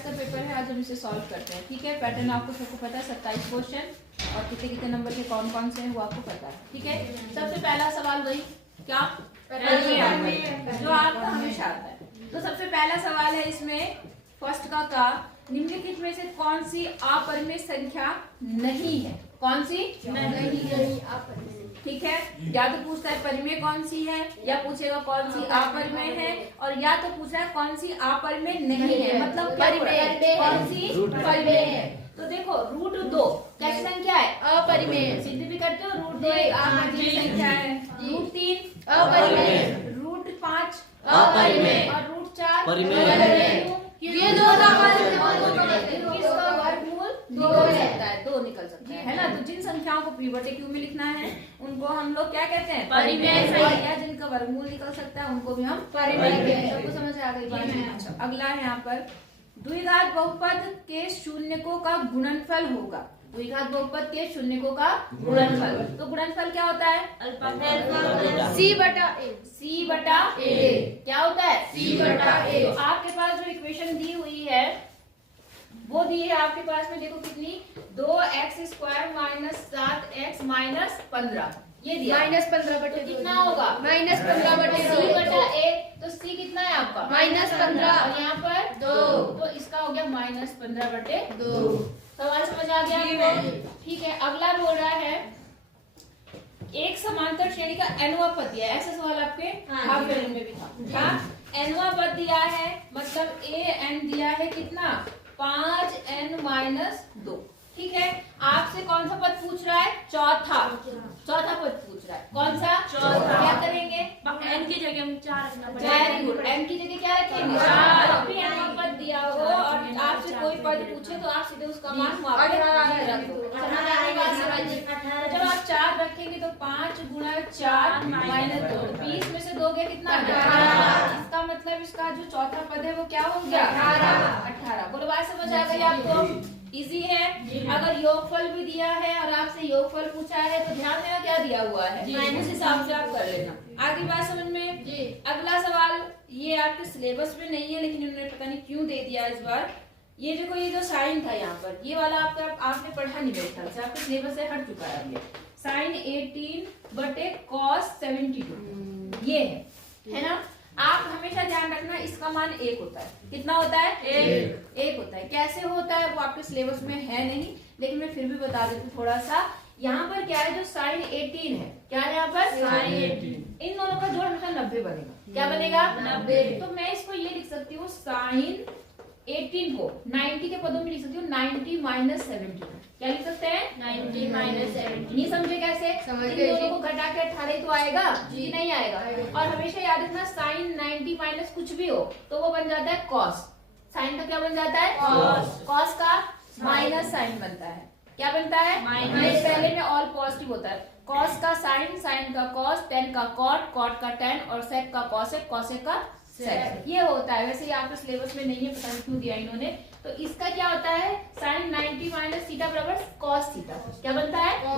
Maths का paper है, आज हम इसे सॉल्व करते हैं। ठीक है, पैटर्न आपको सबको पता है, 27 क्वेश्चन और कितने कितने नंबर के कौन कौन से हैं वो आपको पता है। ठीक है, सबसे पहला सवाल वही क्या जो आपका हमेशा आता है। तो सबसे पहला सवाल है इसमें फर्स्ट का निम्नलिखित में से कौन सी अपरिमेय संख्या नहीं है? कौन सी नहीं? ठीक है, या तो पूछता है परिमेय कौन सी है, या पूछेगा कौन सी अपरिमेय है, और या तो पूछ रहा है कौन सी अपरिमेय नहीं है, मतलब परिमेय कौन सी परिमेय है। तो देखो √2 कैसी संख्या है? अपरिमेय। सिद्ध भी करते हो, √2 एक अपरिमेय संख्या है। √3 अपरिमेय, √5 अपरिमेय और √4 परिमेय। ये दो किसका वर्गमूल निकल सकता है? 2 निकल सकता है ना। तो जिन संख्याओं को पी/क्यू क्यू में लिखना है उनको हम लोग क्या कहते हैं? परिमेय। या जिनका वर्गमूल निकल सकता है उनको भी हम परिमेय कहते हैं। सबको समझ आ गई बात? अच्छा, अगला है यहाँ पर द्विघात बहुपद के शून्यकों का गुणनफल होगा। द्विघात बहुपद के शून्यकों का गुणनफल। तो गुणनफल क्या होता है? C/A। क्या होता है? C/A। तो आपके पास जो इक्वेशन दी हुई है वो दी है आपके पास में, देखो कितनी, 2x² - 7x - 15 ये दिया -15/2 तो कितना होगा? -15/2 तो C कितना है आपका? -15 और यहाँ पर 2 तो इसका हो गया -15/2। सवाल समझ आ गया आपको? ठीक है, अगला बोल रहा है एक समांतर श्रेणी का nवां पद दिया है। ऐसा सवाल आपके हाफ वेरिएंट में भी था। nवां पद दिया है, मतलब an दिया है कितना? 5n - 2। ठीक है, आपसे कौन सा पद पूछ रहा है? चौथा पद पूछ रहा है। कौन सा? चौथा। क्या करेंगे? n की जगह हम 4 रखना पड़ेगा। वेरी गुड, n की जगह क्या रखेंगे? 4। जब भी n पद दिया हो और आपसे कोई पद पूछे तो आप सीधे उसका मान वहां पे रख दो। जब आप 4 रखेंगे तो 5 × 4 - 2, 20 में से 2 गया कितना? 18। इसका मतलब इसका जो चौथा पद है वो क्या हो गया? 18। बोलो बात समझ आ गई आपको? इजी है। अगर योगफल भी दिया है और आपसे योगफल पूछा है तो ध्यान देना क्या दिया हुआ है, उस हिसाब से आप कर लेना। आगे बात समझ में? अगला सवाल ये आपके सिलेबस में नहीं है, लेकिन उन्होंने पता नहीं क्यों दे दिया इस बार। ये देखो, ये जो साइन था यहाँ पर, ये वाला आपने पढ़ा नहीं, मेरे ख्याल से आपके सिलेबस से हट चुका है। ये साइन 18/cos 72 ये है ना। आप हमेशा ध्यान रखना इसका मान 1 होता है। कितना होता है? 1 होता है। कैसे होता है वो आपके सिलेबस में है नहीं, लेकिन मैं फिर भी बता देती हूँ थोड़ा सा। यहाँ पर क्या है, जो साइन 18 है, क्या है यहाँ पर? साइन 18। इन दोनों का जोड़ हमेशा 90 बनेगा। क्या बनेगा? 90। तो मैं इसको ये लिख सकती हूँ, साइन 18 को 90 के पदों में लिख सकती हूँ 90 - 70। क्या लिख सकते हैं? 90 - 70। नहीं समझे कैसे? इन दोनों को घटा के 18 तो आएगा कि नहीं आएगा? और हमेशा याद रखना, साइन 90 माइनस कुछ भी हो तो वो बन जाता है कॉस। साइन का क्या बन जाता है? कॉस का माइनस साइन बनता है। क्या बनता है? माइनस। पहले में ऑल पॉजिटिव होता है। कॉस का साइन, साइन का कॉस, टेन का कॉट, कॉट का टेन और सेक का कॉसेक, कॉसेक का सेक, ये होता है। वैसे ये आपके सिलेबस में नहीं है, पता नहीं क्यों दिया इन्होंने। तो इसका क्या होता है? साइन 90 - थीटा बराबर कॉस थीटा। क्या बनता है? तो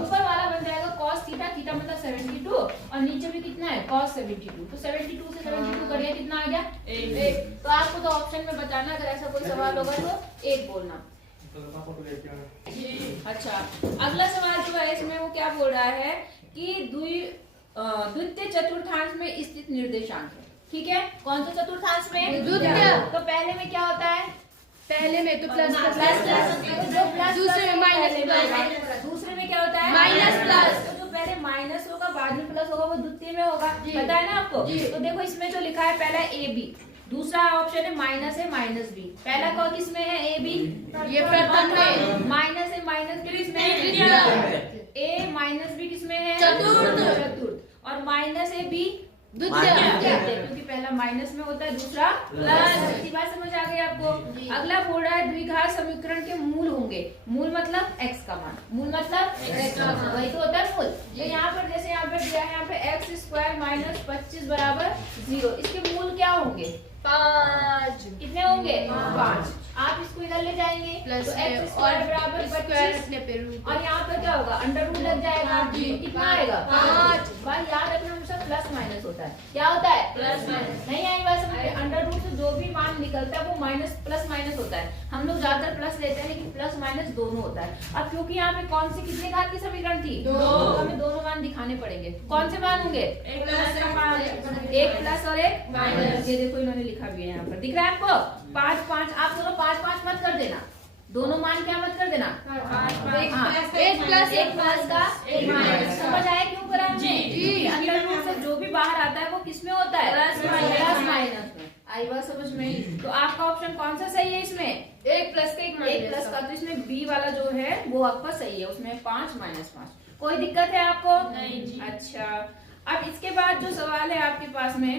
ऊपर वाला बन जाएगा कॉस थीटा, थीटा मतलब 72 और नीचे भी कितना है? कॉस 72। तो 72 से 72 करिए, कितना आ गया? 1। तो आपको तो ऑप्शन में बताना, अगर ऐसा कोई सवाल होगा तो 1 बोलना। अच्छा, अगला सवाल जो है इसमें वो क्या बोल रहा है कि द्वितीय चतुर्थांश में स्थित निर्देशांक है। ठीक है, कौन सा चतुर्थांश में? द्वितीय। तो पहले में क्या होता है? पहले में तो प्लस प्लस, दूसरे में माइनस, दूसरे में क्या होता है? Minus plus. तो जो पहले माइनस होगा बाद में प्लस होगा वो द्वितीय में होगा। पता है ना आपको? तो देखो इसमें जो लिखा है पहला ए बी, दूसरा ऑप्शन है माइनस है माइनस बी। पहला कौन किस में है? ए बी, ये प्रथम में। माइनस है माइनस बी किस में है? ए माइनस बी किस में है? चतुर्थ। और माइनस ए बी द्वितीय, क्योंकि पहला माइनस में होता है, दूसरा प्लस। इसी बात समझ आ गई आपको? अगला बोल रहा है द्विघात समीकरण के मूल होंगे। मूल मतलब x का मान, मूल मतलब x का मान, वही तो होता है मूल। तो यहाँ पर जैसे यहाँ पर दिया है, यहाँ पे x² - 25 = 0। इसके मूल क्या होंगे? 5। कितने होंगे? 5। आप इसको इधर ले जाएंगे प्लस तो x स्क्वायर बराबर 25 और यहाँ पर क्या होगा अंडर रूट लग जाएगा तो कितना आएगा 5। भाई याद रखना हमेशा प्लस माइनस होता है। क्या होता है प्लस माइनस। नहीं आई बात समझ में? अंडर रूट से जो भी मान निकलता है वो माइनस प्लस माइनस होता है। हम लोग ज्यादातर प्लस लेते हैं लेकिन प्लस माइनस दोनों होता है। अब क्योंकि यहाँ पे कौन सी कितने घात की समीकरण थी तो हमें दोनों मान दिखाने पड़ेंगे। कौन से मान होंगे एक प्लस और एक माइनस। ये देखो इन्होंने लिखा भी है यहाँ पर दिख रहा है आपको 5 5। आप दोनों 5 5 मत कर देना, दोनों मान क्या मत कर देना एक प्लस का एक माइनस। समझ आया क्यों करा जी? अंडर रूट से जो भी बाहर आता है वो किसमें होता है प्लस माइनस में। आई बात समझ में? तो आपका ऑप्शन कौन सा सही है इसमें एक प्लस का। तो इसमें बी वाला जो है वो आपका सही है, उसमें 5 माइनस 5। कोई दिक्कत है आपको? नहीं। अच्छा अब इसके बाद जो सवाल है आपके पास में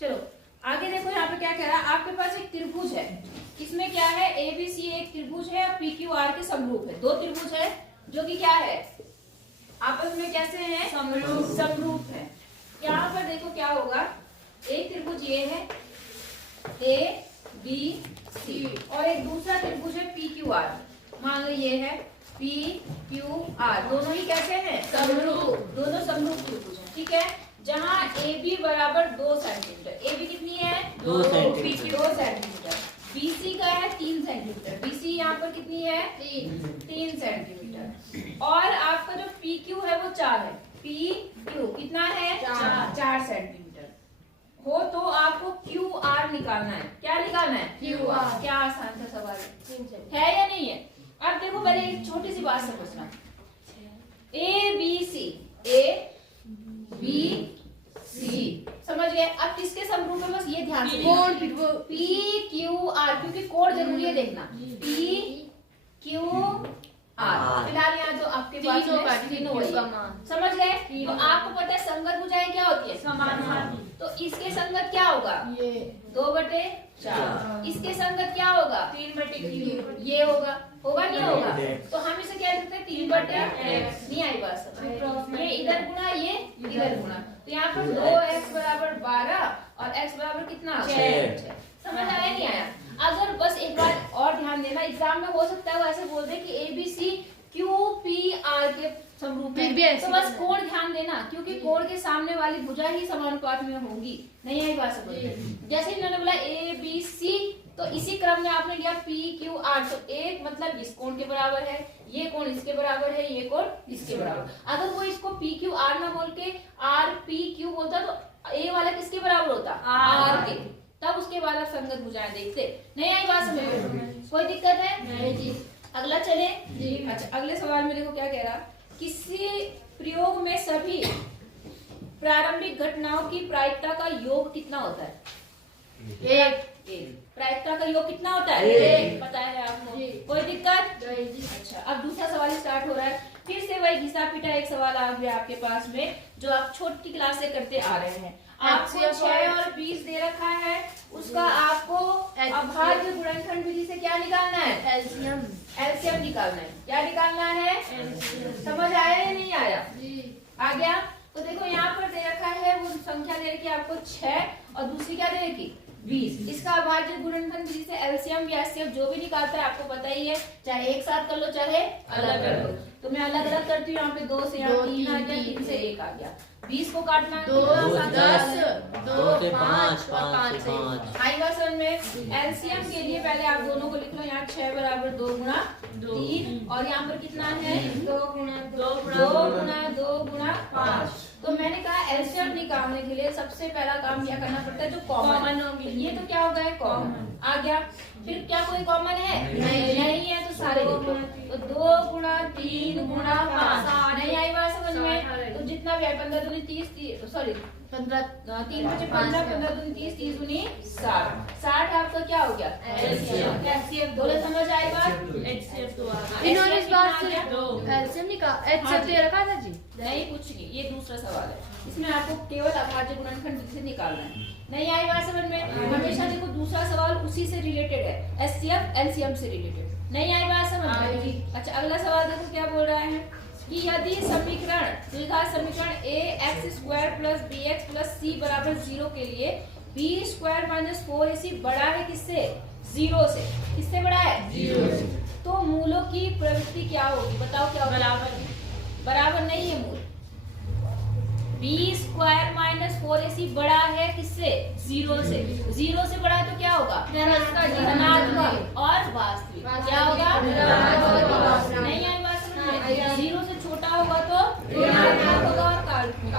चलो आगे देखो यहाँ पे क्या कह रहा है। आपके पास एक त्रिभुज है, इसमें क्या है ABC एक त्रिभुज है और PQR के समरूप है। दो त्रिभुज है जो कि क्या है आपस में कैसे हैं समरूप है। यहाँ पर देखो क्या होगा, एक त्रिभुज ये है ABC और एक दूसरा त्रिभुज है PQR। मान लो ये है PQR, दोनों ही कैसे हैं समरूप, दोनों समरूप त्रिभुज है। ठीक है, जहाँ AB बराबर 2 सेंटीमीटर, AB कितनी है 2 सेंटीमीटर, BC का है 3 सेंटीमीटर, BC यहाँ पर कितनी है 3 सेंटीमीटर और आपका जो PQ है वो 4 है, PQ कितना है 4 सेंटीमीटर हो तो आपको QR निकालना है। क्या निकालना है QR। क्या आसान सा सवाल है या नहीं है? अब देखो पहले एक छोटी सी बात समझना, ABC समझ गए? अब किसके समरूप है बस ये ध्यान से कोण PQR, क्योंकि कोण जरूरी है देखना PQR। फिलहाल यहाँ जो आपके पास समझ गए? तो आपको पता है संगत भुजाएं क्या होती है समान। तो इसके संगत क्या होगा 2/4, इसके संगत क्या होगा 3/3, ये होगा नहीं होगा? तो हम इसे क्या लिखते हैं 3/x। नहीं आई बात समझ? ये इधर गुणा ये इधर गुणा, तो यहाँ पर 2x बराबर 12 और x बराबर कितना 6। समझ आया नहीं आया? अगर बस एक बार और ध्यान देना, एग्जाम में हो सकता है वो ऐसे बोल दे कि ABC QPR के समरूप है, तो बस कोण ध्यान देना क्योंकि कोण के सामने वाली भुजा ही समानुपात में होगी। नहीं आई बात समझ? जैसे ही मैंने बोला ABC तो इसी क्रम में आपने लिया PQR, तो एक मतलब इस कोण के बराबर है, ये कोण इसके बराबर है, ये कोण इसके बराबर। अगर वो इसको PQR ना बोल के RPQ बोलता तो A वाला किसके बराबर होता R के, तब उसके बाद आप संगत भुजाएं देखते। नहीं आई बात समझ? कोई दिक्कत है? नहीं जी। अगला चले जी। अच्छा अगले सवाल में देखो क्या कह रहा, किसी प्रयोग में सभी प्रारंभिक घटनाओं की प्रायिकता का योग कितना होता है 1। प्रायिकता का योग कितना होता है 1, पता है आपको? कोई दिक्कत? अच्छा अब दूसरा सवाल स्टार्ट हो रहा है, फिर से वही घिसा पिटा एक सवाल आ गया आपके पास में जो आप छोटी क्लास से करते आ रहे हैं। आपको 6 और 20 दे रखा है, उसका आपको अभाज्य गुणनखंड विधि से क्या निकालना है एलसीएम निकालना है। क्या निकालना है समझ आया या नहीं आया? आ गया? तो देखो यहाँ पर दे रखा है वो संख्या दे रखी है आपको 6 और दूसरी क्या दे रखी 20। इसका अभाज्य गुणनखंड विधि से एलसीएम या एचसीएफ जो भी निकालता है आपको पता ही है, चाहे एक साथ कर लो चाहे अलग कर लो। तो मैं अलग अलग करती हूँ, यहाँ पे 2 से यहाँ 3 आ गया, 3 से 1 आ गया। 20 को काटना 2 10 2 से 5 5 से 5 आएगा समझ में? एलसीएम के लिए पहले आप दोनों को लिख लो, यहाँ 6 बराबर 2 गुणा 3 और यहाँ पर कितना है 2 गुणा 5। तो मैंने कहा एलसीएम निकालने के लिए सबसे पहला काम क्या करना पड़ता है जो कॉमन होगी। ये तो क्या होगा कॉमन आ गया। फिर क्या कोई कॉमन है नहीं है तो सारे लिखो। तो 2 गुणा 3 गुणा 5 नहीं आई बात समझ में? तो जितना भी है 15 दूनी 30 सॉरी 15 3 बचे 15 15 दूनी 30 30 दूनी 60 आपका क्या हो गया एलसीएम। बोले समझ आई बात? एचसीएफ तो इन्होंने इस बात से एलसीएम निकाल एचसीएफ दे रखा था जी? नहीं कुछ नहीं, ये दूसरा सवाल है। इसमें आपको केवल अभाज्य गुणनखंड विधि से निकालना है। नहीं आई बात समझ में? हमेशा देखो दूसरा सवाल उसी से रिलेटेड है, एचसीएफ एलसीएम से रिलेटेड। नहीं आई बात समझ में? अच्छा अगला सवाल देखो क्या बोल रहा है कि यदि समीकरण द्विघात समीकरण ax² + bx + c = 0 के लिए b² - 4ac बड़ा है किससे? 0 से। किससे बड़ा है? 0 से। तो मूलों की प्रवृत्ति क्या होगी? बताओ क्या होगी? बराबर नहीं है मूल। b² - 4ac बड़ा है किससे? 0 से। 0 से बड़ा है तो क्या होगा? धनात्मक और वास्तविक। क्या होगा? नहीं आई बात समझ में? 0 से छोटा होगा तो ऋणात्मक होगा और काल्पनिक।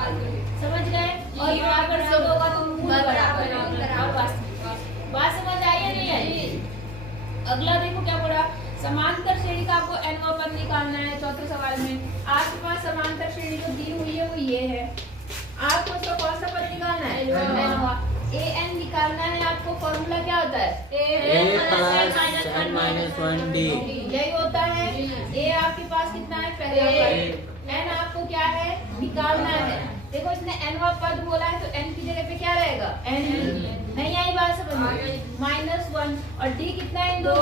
समझ गए? और बराबर से होगा तो मूल बराबर और वास्तविक। बात समझ आई या नहीं आई? अगला देखो क्या बोला, समांतर श्रेणी का आपको nवां पद निकालना है। चौथे सवाल में आपके पास समांतर श्रेणी जो दी हुई है वो ये है। आपको उसका कौन सा पद निकालना है? nवां। an निकालना है आपको। फॉर्मूला क्या होता है? a + n - 1d। यही होता है। a आपके पास कितना है? पहला पद। n आपको क्या है? निकालना है। देखो इसने nवां पद बोला है तो n की जगह पे क्या रहेगा? n। नहीं आई बात समझ में? -1 और d कितना है? 2।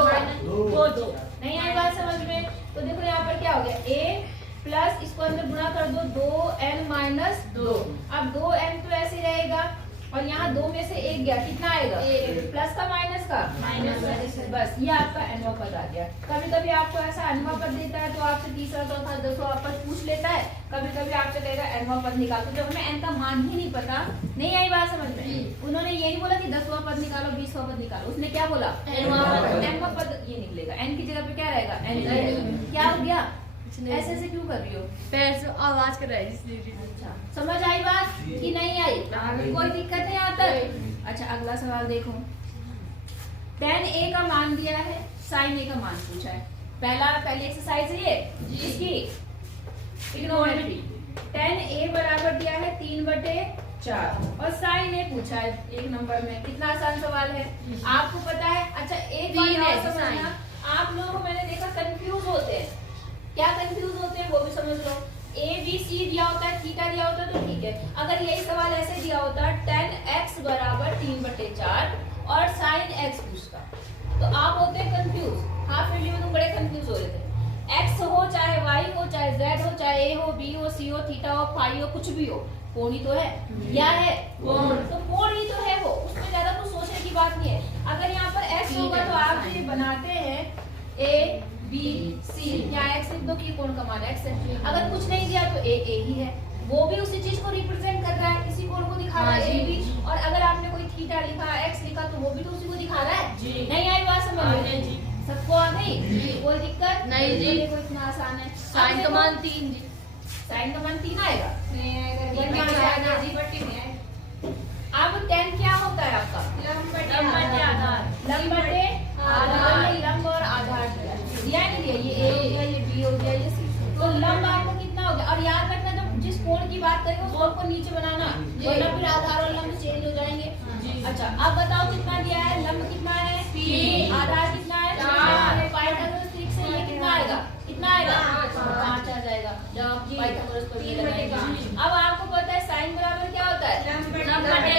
नहीं आई बात समझ में? तो देखो यहाँ पर क्या हो गया? a प्लस इसको अंदर गुणा कर दो 2n - 2। अब 2n तो ऐसे रहेगा और यहाँ 2 में से 1 गया, कितना आएगा? प्लस का माइनस का? बस ये आपका nवां पद आ गया। कभी कभी आपको ऐसा nवां पद देता है तो आपसे तीसरा चौथा 10वां पद पूछ लेता है। कभी कभी आपसे कहेगा nवां पद निकाल, तो जब हमें n का मान ही नहीं पता, नहीं आई बात समझ में? उन्होंने ये नहीं बोला कि 10वां पद निकालो 20वां पद निकालो, उसने क्या बोला? nवां पद ये निकलेगा। n की जगह पे क्या रहेगा? n। क्या हो गया? ऐसे ऐसे क्यों कर रही हो? पैर से आवाज कर रहा है इसलिए। अच्छा समझ आई बात कि नहीं आई? कोई दिक्कत है यहाँ तक? अच्छा अगला सवाल देखो, tan a का मान दिया है, sin a का मान पूछा है। पहली एक्सरसाइज है ये इसकी ट्रिग्नोमेट्री। tan a बराबर दिया है 3/4 और sin a पूछा है 1 नंबर में। कितना आसान सवाल है, आपको पता है। अच्छा एक बात और समझना, आप लोग मैंने देखा कंफ्यूज होते हैं। क्या कंफ्यूज होते हैं वो भी समझ लो। a b c दिया होता है, थीटा दिया होता है तो ठीक है। अगर यही सवाल ऐसे दिया होता tan x = 3/4 और sin x पूछता तो आप होते कंफ्यूज। हाफ वीडियो में तुम बड़े कंफ्यूज हो रहे थे। x हो चाहे y हो चाहे z हो चाहे a हो b हो c हो थीटा हो फाई हो कुछ भी हो, कोण ही तो है। क्या है? कोण। तो कोण ही तो है वो, उसमें ज्यादा कुछ सोचने की बात नहीं है। अगर यहाँ पर x होगा तो आप ये बनाते हैं a b c, क्या x लिख दो कि कोण का मान x है। अगर कुछ नहीं दिया तो a ही है, वो भी उसी चीज को रिप्रेजेंट कर रहा है, किसी कोण को दिखा रहा है a b। और अगर आपने कोई थीटा लिखा x लिखा तो वो भी तो उसी को दिखा रहा है। नहीं आई बात समझ में? सबको आ गई? कोई दिक्कत नहीं जी। देखो इतना आसान है। साइन का मान 3 जी। साइन का मान 3 आएगा? नहीं आएगा जी। अब tan क्या होता है आपका? लंब बटे आधार। लंब और आधार दिया नहीं दिया, ये a हो गया, ये b हो गया, ये c। तो लंब आपको कितना हो गया? और याद रखना जब जिस कोण की बात करेंगे उस कोण को नीचे बनाना, वरना फिर आधार और लंब चेंज हो जाएंगे। अच्छा अब बताओ कितना दिया है? लंब कितना है? 3। आधार कितना है? 4। पाइथागोरस ट्रिक से ये कितना आएगा? कितना आएगा? 5 आ जाएगा जब पाइथागोरस पर ये लगाएंगे। अब आपको पता है साइन बराबर क्या होता है? लंब बटे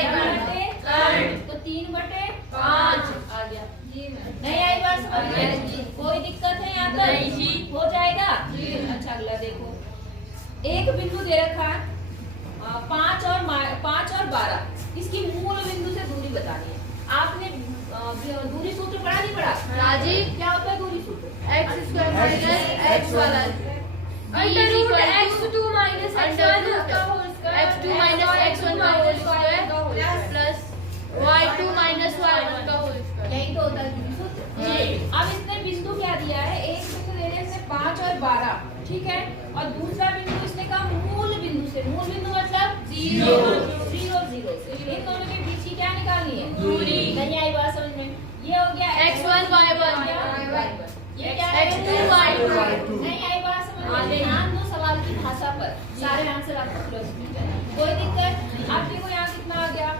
तो 3/5 आ गया। नहीं आई बात समझ में? कोई दिक्कत है यहाँ पर? नहीं जी। हो जाएगा? अच्छा अगला देखो, एक बिंदु दे रखा है 5 और 12, इसकी मूल बिंदु से दूरी बतानी है। आपने दूरी सूत्र पढ़ा नहीं पढ़ा? राजी क्या होता है दूरी सूत्र? x² - x वाला √x2 - x1 x2 - x1 plus y2 - y1 का होल स्क्वायर। यही तो होता है दूरी सूत्र। अब इसने बिंदु क्या दिया है? एक बिंदु दे रहे हैं 5 और 12, ठीक है। और दूसरा बिंदु इसने कहा मूल बिंदु से। मूल बिंदु मतलब 0 0 से। इन दोनों के बीच की क्या निकालनी है? दूरी। नहीं आई बात समझ में? ये हो गया x1 y1, ये क्या है? x2 y2। नहीं आई बात समझ में? ध्यान दो सवाल की भाषा पर, सारे आंसर आपको फिलोसफी में। कोई दिक्कत? आप देखो यहाँ कितना आ गया?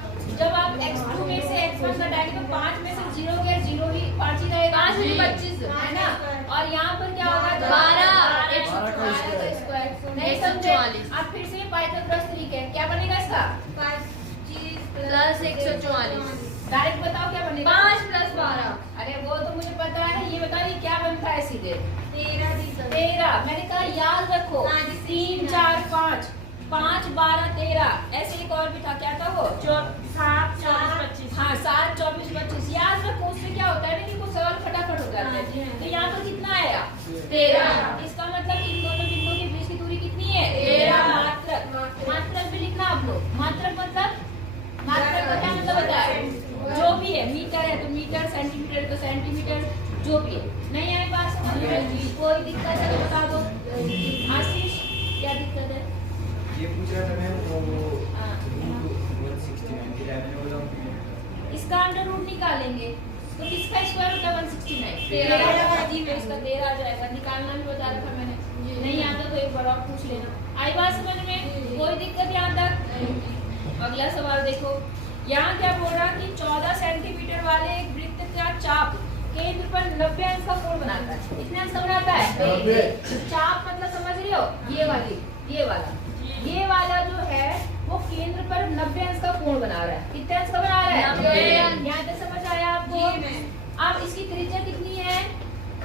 जब आप x2 में से x1 घटाएंगे तो 5 में से 0 गया, 0 ही 5 ही रहेगा। 5 में 25 है ना? और यहाँ पर क्या होगा? 12 का स्क्वायर। नहीं समझे? अब फिर से पाइथागोरस तरीका है, क्या बनेगा? प्लस 144। डायरेक्ट बताओ क्या बनेगा। 5 प्लस 12। अरे वो तो मुझे पता है, ये बताओ ये क्या बनता है सीधे 13। 13। मैंने कहा याद रखो 3 4 5 5 12 13। ऐसे एक और भी था, क्या था वो 7 24 25। हाँ 7 24 25 याद रखो। उससे क्या होता है ना कि कुछ सवाल फटाफट हो जाते हैं। तो यहाँ पर कितना आया 13। इसका मतलब इन दोनों बिंदुओं के बीच की दूरी कितनी है 13। मात्रक मात्रक भी लिखना आप लोग। मात्रक मतलब मात्रक का क्या मतलब होता है जो भी है। मीटर है तो मीटर, सेंटीमीटर है तो सेंटीमीटर, जो भी है। नहीं आए बात समझ में? कोई दिक्कत है तो बता दो। आशीष क्या दिक्कत है? ये पूछ रहा था मैं वो हाँ। 169 की लाइन में बोला इसका अंडर रूट निकालेंगे तो किसका स्क्वायर होता है 169? 13 तो इसका 13 आ जाएगा। निकालना भी बता रहा था मैंने। नहीं आता तो एक बार और पूछ लेना। आई बात समझ में? कोई दिक्कत यहाँ तक? अगला सवाल देखो। यहाँ क्या बोल रहा कि 14 सेंटीमीटर वाले एक वृत्त का चाप केंद्र पर 90 अंश का कोण बनाता है। कितने अंश का बनाता है? चाप मतलब समझ रहे हो? ये वाला जो है वो केंद्र पर 90 अंश का कोण बना रहा है। कितने अंश का बना रहा है? 90। यहाँ तक समझ आया आपको? अब इसकी त्रिज्या कितनी है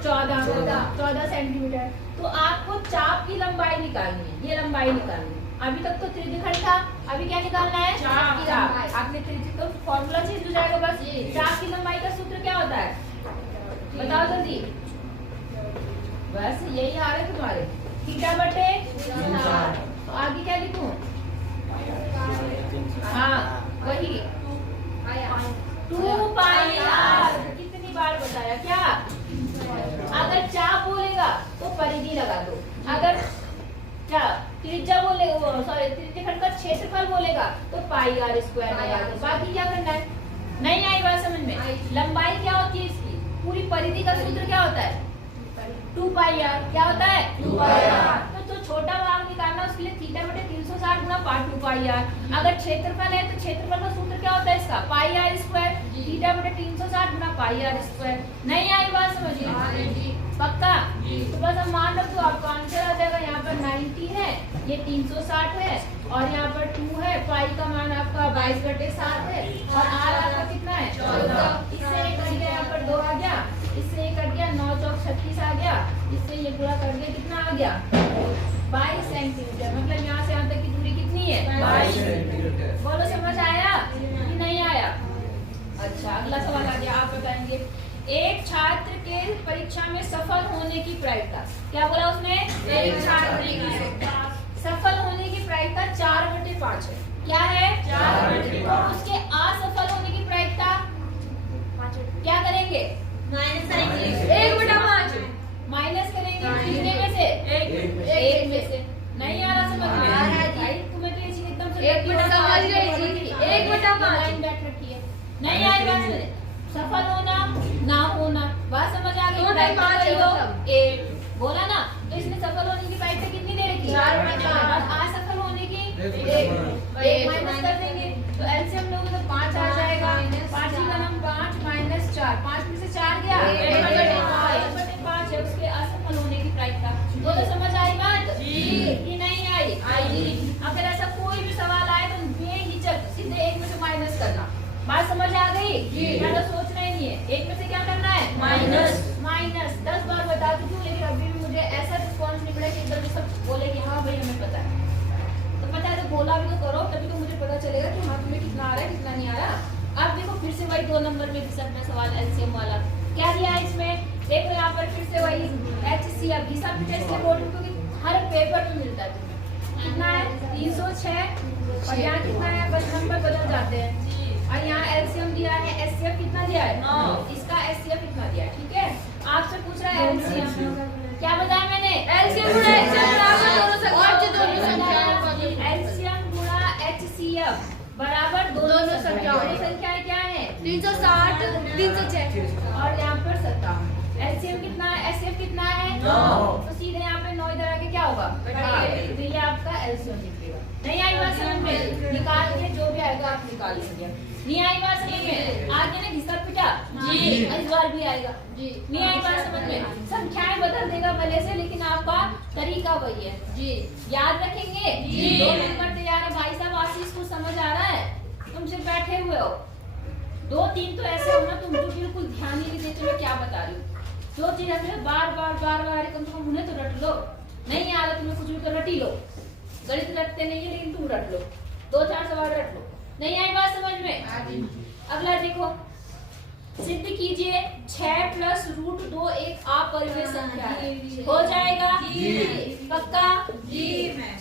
14 सेंटीमीटर। तो आपको चाप की लंबाई निकालनी है। ये लंबाई निकालनी है। अभी तक तो त्रिज्यखंड था, अभी क्या निकालना है चाप की लंबाई। आपने त्रिज्या तो फॉर्मूला चेंज हो जाएगा बस। चाप की लंबाई का सूत्र क्या होता है बताओ जल्दी। बस यही आ रहा है तुम्हारे थीटा बटे तो आगे क्या लिखूं? हाँ वही 2 पाई आर। कितनी बार बताया क्या? अगर चाप बोलेगा तो परिधि लगा दो। अगर क्या त्रिज्या बोलेगा सॉरी त्रिज्यखंड का क्षेत्रफल बोलेगा तो पाई आर स्क्वायर लगा दो। बाकी क्या करना है? नहीं आई बात समझ में? लंबाई क्या होती है इसकी? पूरी परिधि का सूत्र क्या होता है 2 पाई आर। क्या होता है 2 पाई आर। तो छोटा भाग निकालना उसके लिए थीटा बटे 360 गुना 2 पाई आर। अगर क्षेत्रफल है तो क्षेत्रफल का सूत्र क्या होता है इसका पाई आर स्क्वायर। थीटा बटे 360 गुना पाई आर स्क्वायर। नहीं आई बात समझ में? पक्का? तो बस अब मान रखो आपका आंसर आ जाएगा। यहाँ पर 90 है, ये 360 है और यहाँ पर 2 है। पाई का मान आपका 22/7 है और आर आपका कितना है 14। इससे एक कट गया, यहाँ पर 2 आ गया। इससे एक कट गया, 9 चौक 36 आ गया। इससे ये पूरा कट गया, कितना आ गया 22 सेंटीमीटर। मतलब यहाँ से यहाँ तक की दूरी कितनी है 22 सेंटीमीटर। बोलो समझ आया कि नहीं आया? अच्छा अगला सवाल आ गया, आप बताएंगे। एक छात्र के परीक्षा में सफल होने की प्रायिकता, क्या बोला उसने? एक छात्र की सफल होने की प्रायिकता 4/5 है। क्या है 4/5। और उसके असफल होने की प्रायिकता क्या करेंगे? माइनस करेंगे 1/5। माइनस करेंगे कितने में से? एक में से। नहीं आ रहा समझ में? आ रहा है। तुम्हें तो ये चीज एकदम से 1/5 लाइन बैठ रखी है। नहीं आई बात समझ? सफल होना ना होना बात समझ आ गई? 1 बोला ना। तो इसमें सफल होने की प्रायिकता कितनी दे रखी? 4/5। और असफल होने की 1 माइनस कर देंगे तो एलसीएम लोगे तो 5 आ जाएगा। 5 का नाम 5 माइनस 4, 5 में से 4 गया 1/5 है उसके असफल होने की प्रायिकता। बोलो समझ आई बात कि नहीं आई? अगर ऐसा कोई भी सवाल आए तो बेहिचक सीधे 1 में से माइनस करना। बात समझ आ गई? ज्यादा सोचना ही नहीं है। 1 में से क्या करना है माइनस। 10 बार बता चुकी हूँ लेकिन अभी भी मुझे ऐसा रिस्पॉन्स नहीं मिला कि एकदम सब बोले कि हाँ भाई हमें पता है। तो पता है तो बोला भी तो करो, तभी तो मुझे पता चलेगा कि हाँ तुम्हें कितना आ रहा है कितना नहीं आ रहा। अब देखो फिर से वही 2 नंबर में घिसा अपना सवाल एलसीएम वाला क्या दिया है इसमें। देखो यहाँ पर फिर से वही HCF घिसा पिटा इसलिए बोल रही हूँ क्योंकि हर पेपर में मिलता है तुम्हें। कितना है 306 और यहाँ कितना है बस नंबर बदल जाते हैं। और यहाँ एलसीएम दिया है, एचसीएफ कितना दिया है 9। इसका एचसीएफ कितना दिया है? ठीक है आपसे पूछ रहा है एलसीएम क्या बताया मैंने? एलसीएम गुणा एलसीएम गुणा HCF बराबर दोनों संख्याएं क्या है 360 306 और यहाँ पर 57। एलसीएम कितना है एचसीएफ कितना है 9। तो सीधे यहाँ पे 9 इधर आके क्या होगा तो ये आपका एलसीएम निकलेगा। नहीं आई बात समझ में? निकाल के जो भी आएगा आप निकाल लीजिए। नहीं आई बात समझ में? आगे ना घिसा पिटा जी इस बार भी आएगा जी। नहीं आई बात समझ में? संख्याएं बदल देगा भले से लेकिन आपका तरीका वही है जी। याद रखेंगे जी। 2 नंबर तैयार है भाई साहब। आशीष को समझ आ रहा है? तुम सिर्फ बैठे हुए हो। 2 3 तो ऐसे हो ना तुम जो बिल्कुल ध्यान ही नहीं देते मैं क्या बता रही हूँ। जो चीज हमें बार बार कम से कम उन्हें तो रट लो। नहीं आ रहा तुम्हें कुछ भी तो रट ही लो। गणित रटते नहीं है लेकिन तुम रट लो। 2-4 सवाल रट लो। नहीं आई बात समझ में? अगला देखो, सिद्ध कीजिए 6 प्लस रूट 2 एक अपरिमेय संख्या है। हो जाएगा? पक्का?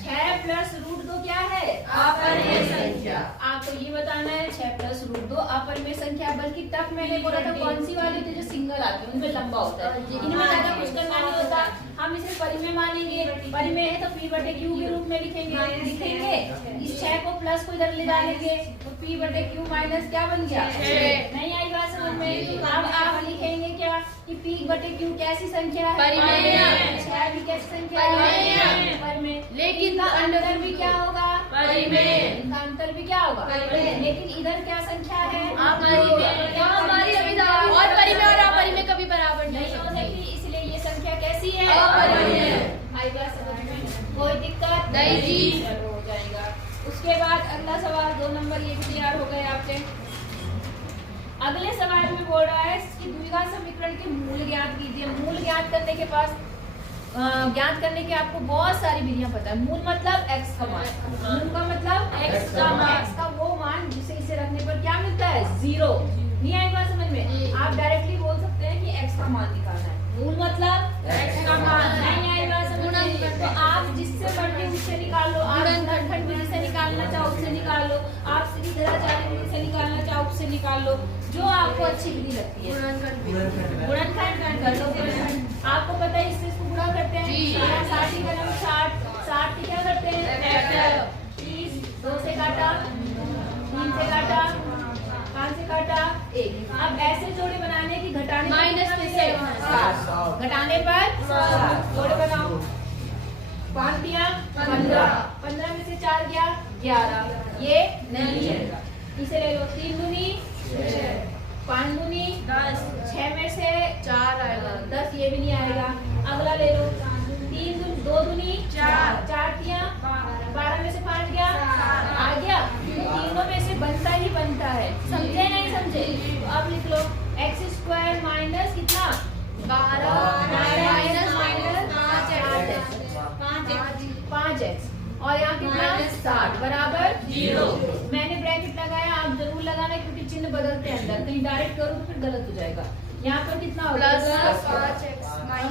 6 प्लस रूट 2 क्या है? अपरिमेय संख्या। आपको ये बताना है 6 प्लस रूट 2 अपरिमेय संख्या। बल्कि तक मैंने बोला था कौन सी वाली थी जो सिंगल आती है उनमें लंबा होता है, इनमें ज्यादा कुछ करना नहीं होता। हम इसे परिमेय मानेंगे, परिमेय है तो p बटे q के रूप में लिखेंगे। इस 6 को प्लस को इधर ले जाएंगे तो p बटे q माइनस क्या बन गया? नहीं आई बात समझ में? अब आप लिखेंगे क्या कि p बटे q कैसी संख्या है? परिमेय। 6 भी कैसी संख्या है? परिमेय। लेकिन का अंतर भी क्या होगा? परिमेय। इनका अंतर भी क्या होगा? लेकिन इधर क्या संख्या है? अपरिमेय। और परिमेय और अपरिमेय कभी बराबर नहीं हो सकती, इसलिए ये संख्या कैसी है? अपरिमेय। आई बात समझ में? कोई दिक्कत नहीं जी। चलो हो जाएगा। उसके बाद अगला सवाल 2 नंबर ये भी तैयार हो गए आपके। अगले सवाल में बोल रहा है कि द्विघात समीकरण के मूल ज्ञात कीजिए। मूल ज्ञात करने के पास ज्ञात करने के आपको बहुत सारी विधियां पता है। मूल मतलब x का मान, मूल का मतलब x का मान, x का वो मान जिसे इसे रखने पर क्या मिलता है? 0। नहीं आई बात समझ में? आप डायरेक्टली बोल सकते हैं कि x का मान निकालना है। मूल मतलब x का मान। नहीं आई बात समझ में? तो आप जिससे मर्जी उससे निकाल लो। आप गुणनखंड विधि से निकालना चाहो उससे निकाल लो। आप सीधेचारी विधि से निकालना चाहो उससे निकाल लो। जो आपको अच्छी विधि लगती है गुणनखंड कर लो। आपको पता है इससे इसको गुणा करते हैं। 60 का 60 की क्या करते हैं? 30 2 से काटा, 3 से काटा, 5 से काटा 1। अब ऐसे जोड़े बनाने की घटाने माइनस में से 7, घटाने पर जोड़े बनाओ। 5 दिया 15, 15 में से 4 गया 11। ये नहीं चलेगा, इसे ले लो। 3 दूनी 5 दूनी 10, 6 में से 4 आएगा 10, ये भी नहीं आएगा। अगला ले लो। 3 2 दूनी 4, 4 दिया 12 में से 5 गया आ गया। तीनों में से बनता ही बनता है। समझे नहीं समझे? तो अब लिख लो x² माइनस कितना? 12 माइनस 5x और यहाँ कितना? 60 बराबर 0। मैंने ब्रैकेट लगाया, आप जरूर लगाना क्योंकि चिन्ह बदलते हैं अंदर। कहीं डायरेक्ट करो तो फिर गलत हो जाएगा। यहाँ पर कितना होगा? प्लस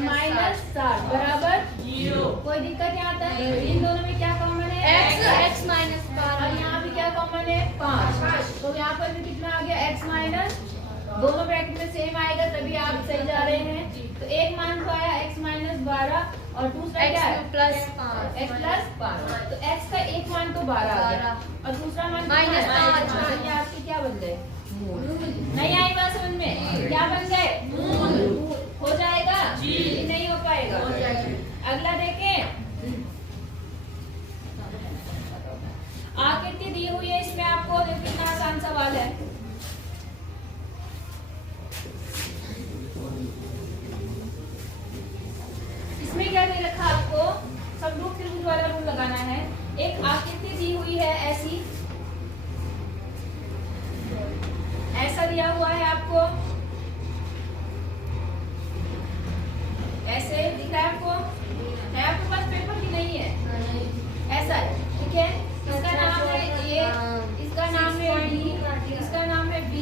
माइनस 60 बराबर 0। कोई दिक्कत यहाँ तक? इन दोनों में क्या कॉमन है? x माइनस और यहाँ भी क्या कॉमन है? 5। तो यहाँ पर भी कितना आ गया? x माइनस, दोनों ब्रैकेट में सेम आएगा तभी आप सही जा रहे हैं। तो एक मान तो आया x माइनस 12 और दूसरा क्या है? Plus x plus 5। तो x का एक मान तो 12 आ गया और दूसरा मान माइनस 5। तो ये आपके क्या बन गए? मूल। नहीं आई बात समझ में? क्या बन गए? मूल। हो जाएगा? नहीं हो पाएगा। अगला देखें, आकृति दी हुई है इसमें आपको। देखो कितना आसान सवाल है। इसमें क्या दे रखा आपको? समरूप त्रिभुज वाला रूल लगाना है। एक आकृति दी हुई है ऐसी, ऐसा दिया हुआ है आपको, ऐसे दिखा है आपको? है आपके पास पेपर की नहीं है? ऐसा है, ठीक है। इसका नाम है A, इसका नाम है D, इसका नाम है B,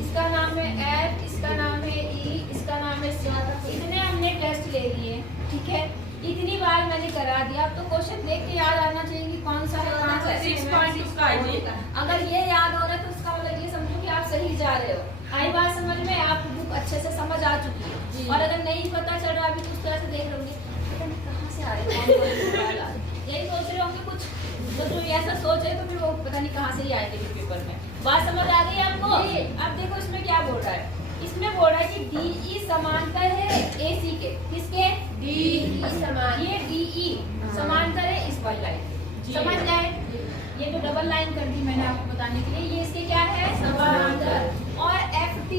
इसका नाम है F, इसका नाम है E, इसका नाम है C। इतने हमने टेस्ट ले लिए, ठीक है। इतनी बार मैंने करा दिया। अब तो क्वेश्चन देख के याद आना चाहिए कि कौन सा है कहाँ सा है। 6.2 का है। अगर ये याद हो रहा है तो उसका मतलब ये समझो कि आप सही जा रहे हो। आई बात समझ में? आप बुक अच्छे से समझ आ चुकी है। और अगर नहीं पता चल रहा अभी तो उस तरह से देख लोगे पता नहीं कहाँ से आ रहे हैं, यही सोच रहे होंगे कुछ। तो जो ऐसा सोच है तो फिर वो पता नहीं कहाँ से ही आएंगे पेपर में। बात समझ आ गई आपको? अब देखो इसमें क्या बोल रहा है। इसमें बोल रहा है कि DE समांतर है AC के। किसके? DE समान। ये DE समांतर है इस वाली लाइन। समझ गए? ये तो डबल लाइन कर दी मैंने आपको बताने के लिए। ये इसके क्या है? समांतर। और FT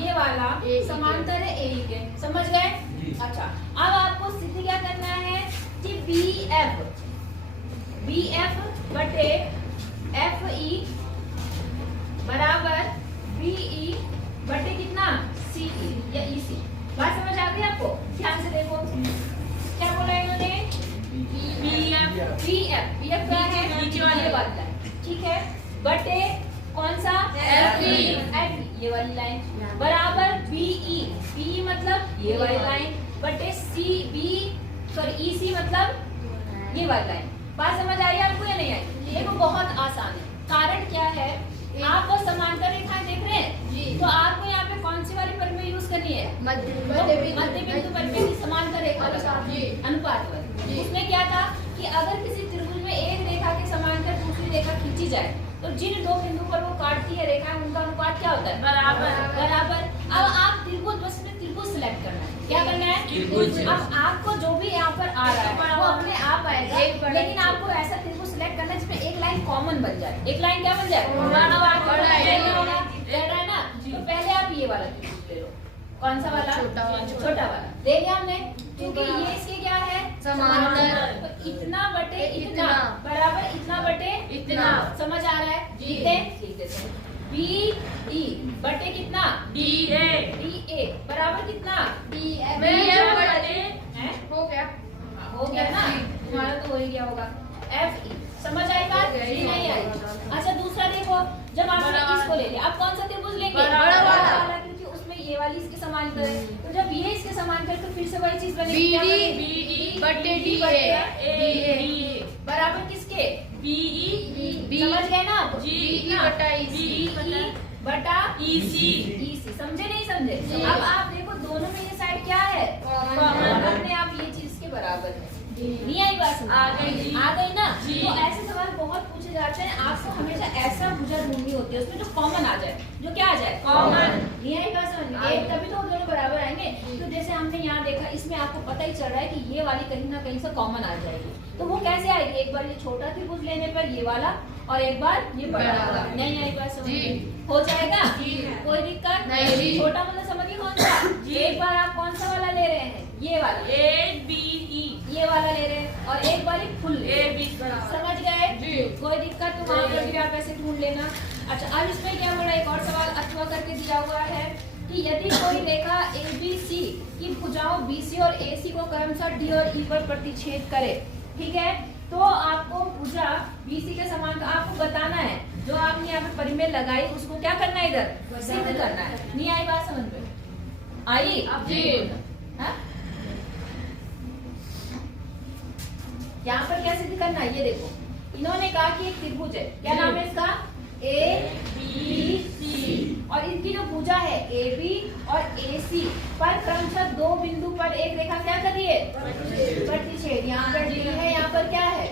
ये वाला समांतर है AE के। समझ गए? अच्छा, अब आपको सिद्ध क्या करना है कि BF बटे FE बराबर बीई बटे कितना सीई या ईसी। बात समझ आ गई आपको? ध्यान से देखो क्या बोला इन्होंने, बीएफ क्या है, नीचे वाली ये वाली लाइन, ठीक है, बटे कौन सा FE ये वाली लाइन बराबर बीई मतलब ये वाली लाइन बटे ईसी मतलब ये वाली लाइन। बात समझ आई आपको या नहीं आई? देखो बहुत आसान है। कारण क्या है, आप वो समांतर रेखाएं देख रहे हैं, तो आपको यहाँ पे कौन सी वाली परिमेय यूज करनी है, मध्य बिंदु परिमेय की समांतर रेखा अनुपात वाली। उसमें क्या था कि अगर किसी त्रिभुज में एक रेखा के समांतर दूसरी रेखा खींची जाए तो जिन दो बिंदु पर वो काटती है रेखा उनका अनुपात क्या होता है, बराबर। अब आप त्रिभुज, बस में त्रिभुज सिलेक्ट करना है, क्या करना है, त्रिभुज। अब आपको जो भी यहाँ पर आ रहा है वो अपने आप आएगा, लेकिन आपको ऐसा त्रिभुज सिलेक्ट करना है जिसमें एक लाइन कॉमन बन जाए। एक लाइन क्या बन जाए, रह है ना। तो पहले आप ये वाला त्रिभुज ले लो, कौन सा वाला, छोटा वाला ले लिया हमने, क्योंकि ये इसके क्या है, समांतर। तो इतना बटे इतना बराबर इतना बटे इतना। समझ आ रहा है? लिखते हैं बी ई बटे कितना, डी ए बराबर कितना, हो गया ना, तुम्हारा तो हो ही गया होगा, एफ ई। समझ आई बात? नहीं आई? अच्छा दूसरा देखो, जब आपने इसको ले लिया, अब कौन सा त्रिभुज लेंगे, बड़ा वाला। क्योंकि उसमें ये वाली इसके समांतर है, तो जब ये इसके समांतर तो फिर से वही चीज बनेगी, BD बटे DA बराबर किसके, BE समझ गए ना आप? GE बटा EC बटा EC समझे नहीं समझे? जी। अब आप देखो दोनों में ये साइड क्या है, कॉमन। अपने आप ये चीज के बराबर है। नहीं आई बात समझ? आ गई जी। आ गई ना? जी। तो ऐसे सवाल बहुत पूछे जाते हैं, आपको हमेशा ऐसा भुजा ढूंढनी होती है उसमें जो कॉमन आ जाए, जो क्या आ जाए, कॉमन। नहीं आई बात समझ में? एक तभी तो वो दोनों बराबर आएंगे। तो जैसे हमने यहाँ देखा, इसमें आपको पता ही चल रहा है कि ये वाली कहीं ना कहीं से कॉमन आ जाएगी, तो वो कैसे आएगी, एक बार ये छोटा त्रिभुज लेने पर ये वाला और एक बार ये बड़ा वाला। नहीं आई बात समझ में? हो जाएगा, कोई दिक्कत नहीं जी। छोटा मतलब समझिए कौन सा, एक बार आप कौन सा वाला ले रहे हैं, ये वाला, ये वाला ले रहे हैं, और एक बार फुल समझ गए जी। कोई दिक्कत तो वहाँ पर भी आप ऐसे ढूंढ लेना। अच्छा अब इसमें क्या बोला, एक और सवाल अथवा करके दिया हुआ है कि यदि कोई रेखा ABC की भुजाओं BC और AC को क्रमशः D और E पर प्रतिच्छेद करे, ठीक है, तो आपको भुजा BC के समान का आपको बताना है, जो आपने यहाँ पे परिमेय लगाई उसको क्या करना है, इधर सिद्ध करना है। नहीं आई बात समझ में? आई जी। हाँ? यहाँ पर क्या सिद्ध करना है, ये देखो इन्होंने कहा कि एक त्रिभुज है, क्या नाम है इसका, ABC, और इनकी जो भुजा है AB और AC पर क्रमशः दो बिंदु पर एक रेखा क्या कर रही है, प्रतिच्छेद। यहाँ पर D है, यहाँ पर क्या है,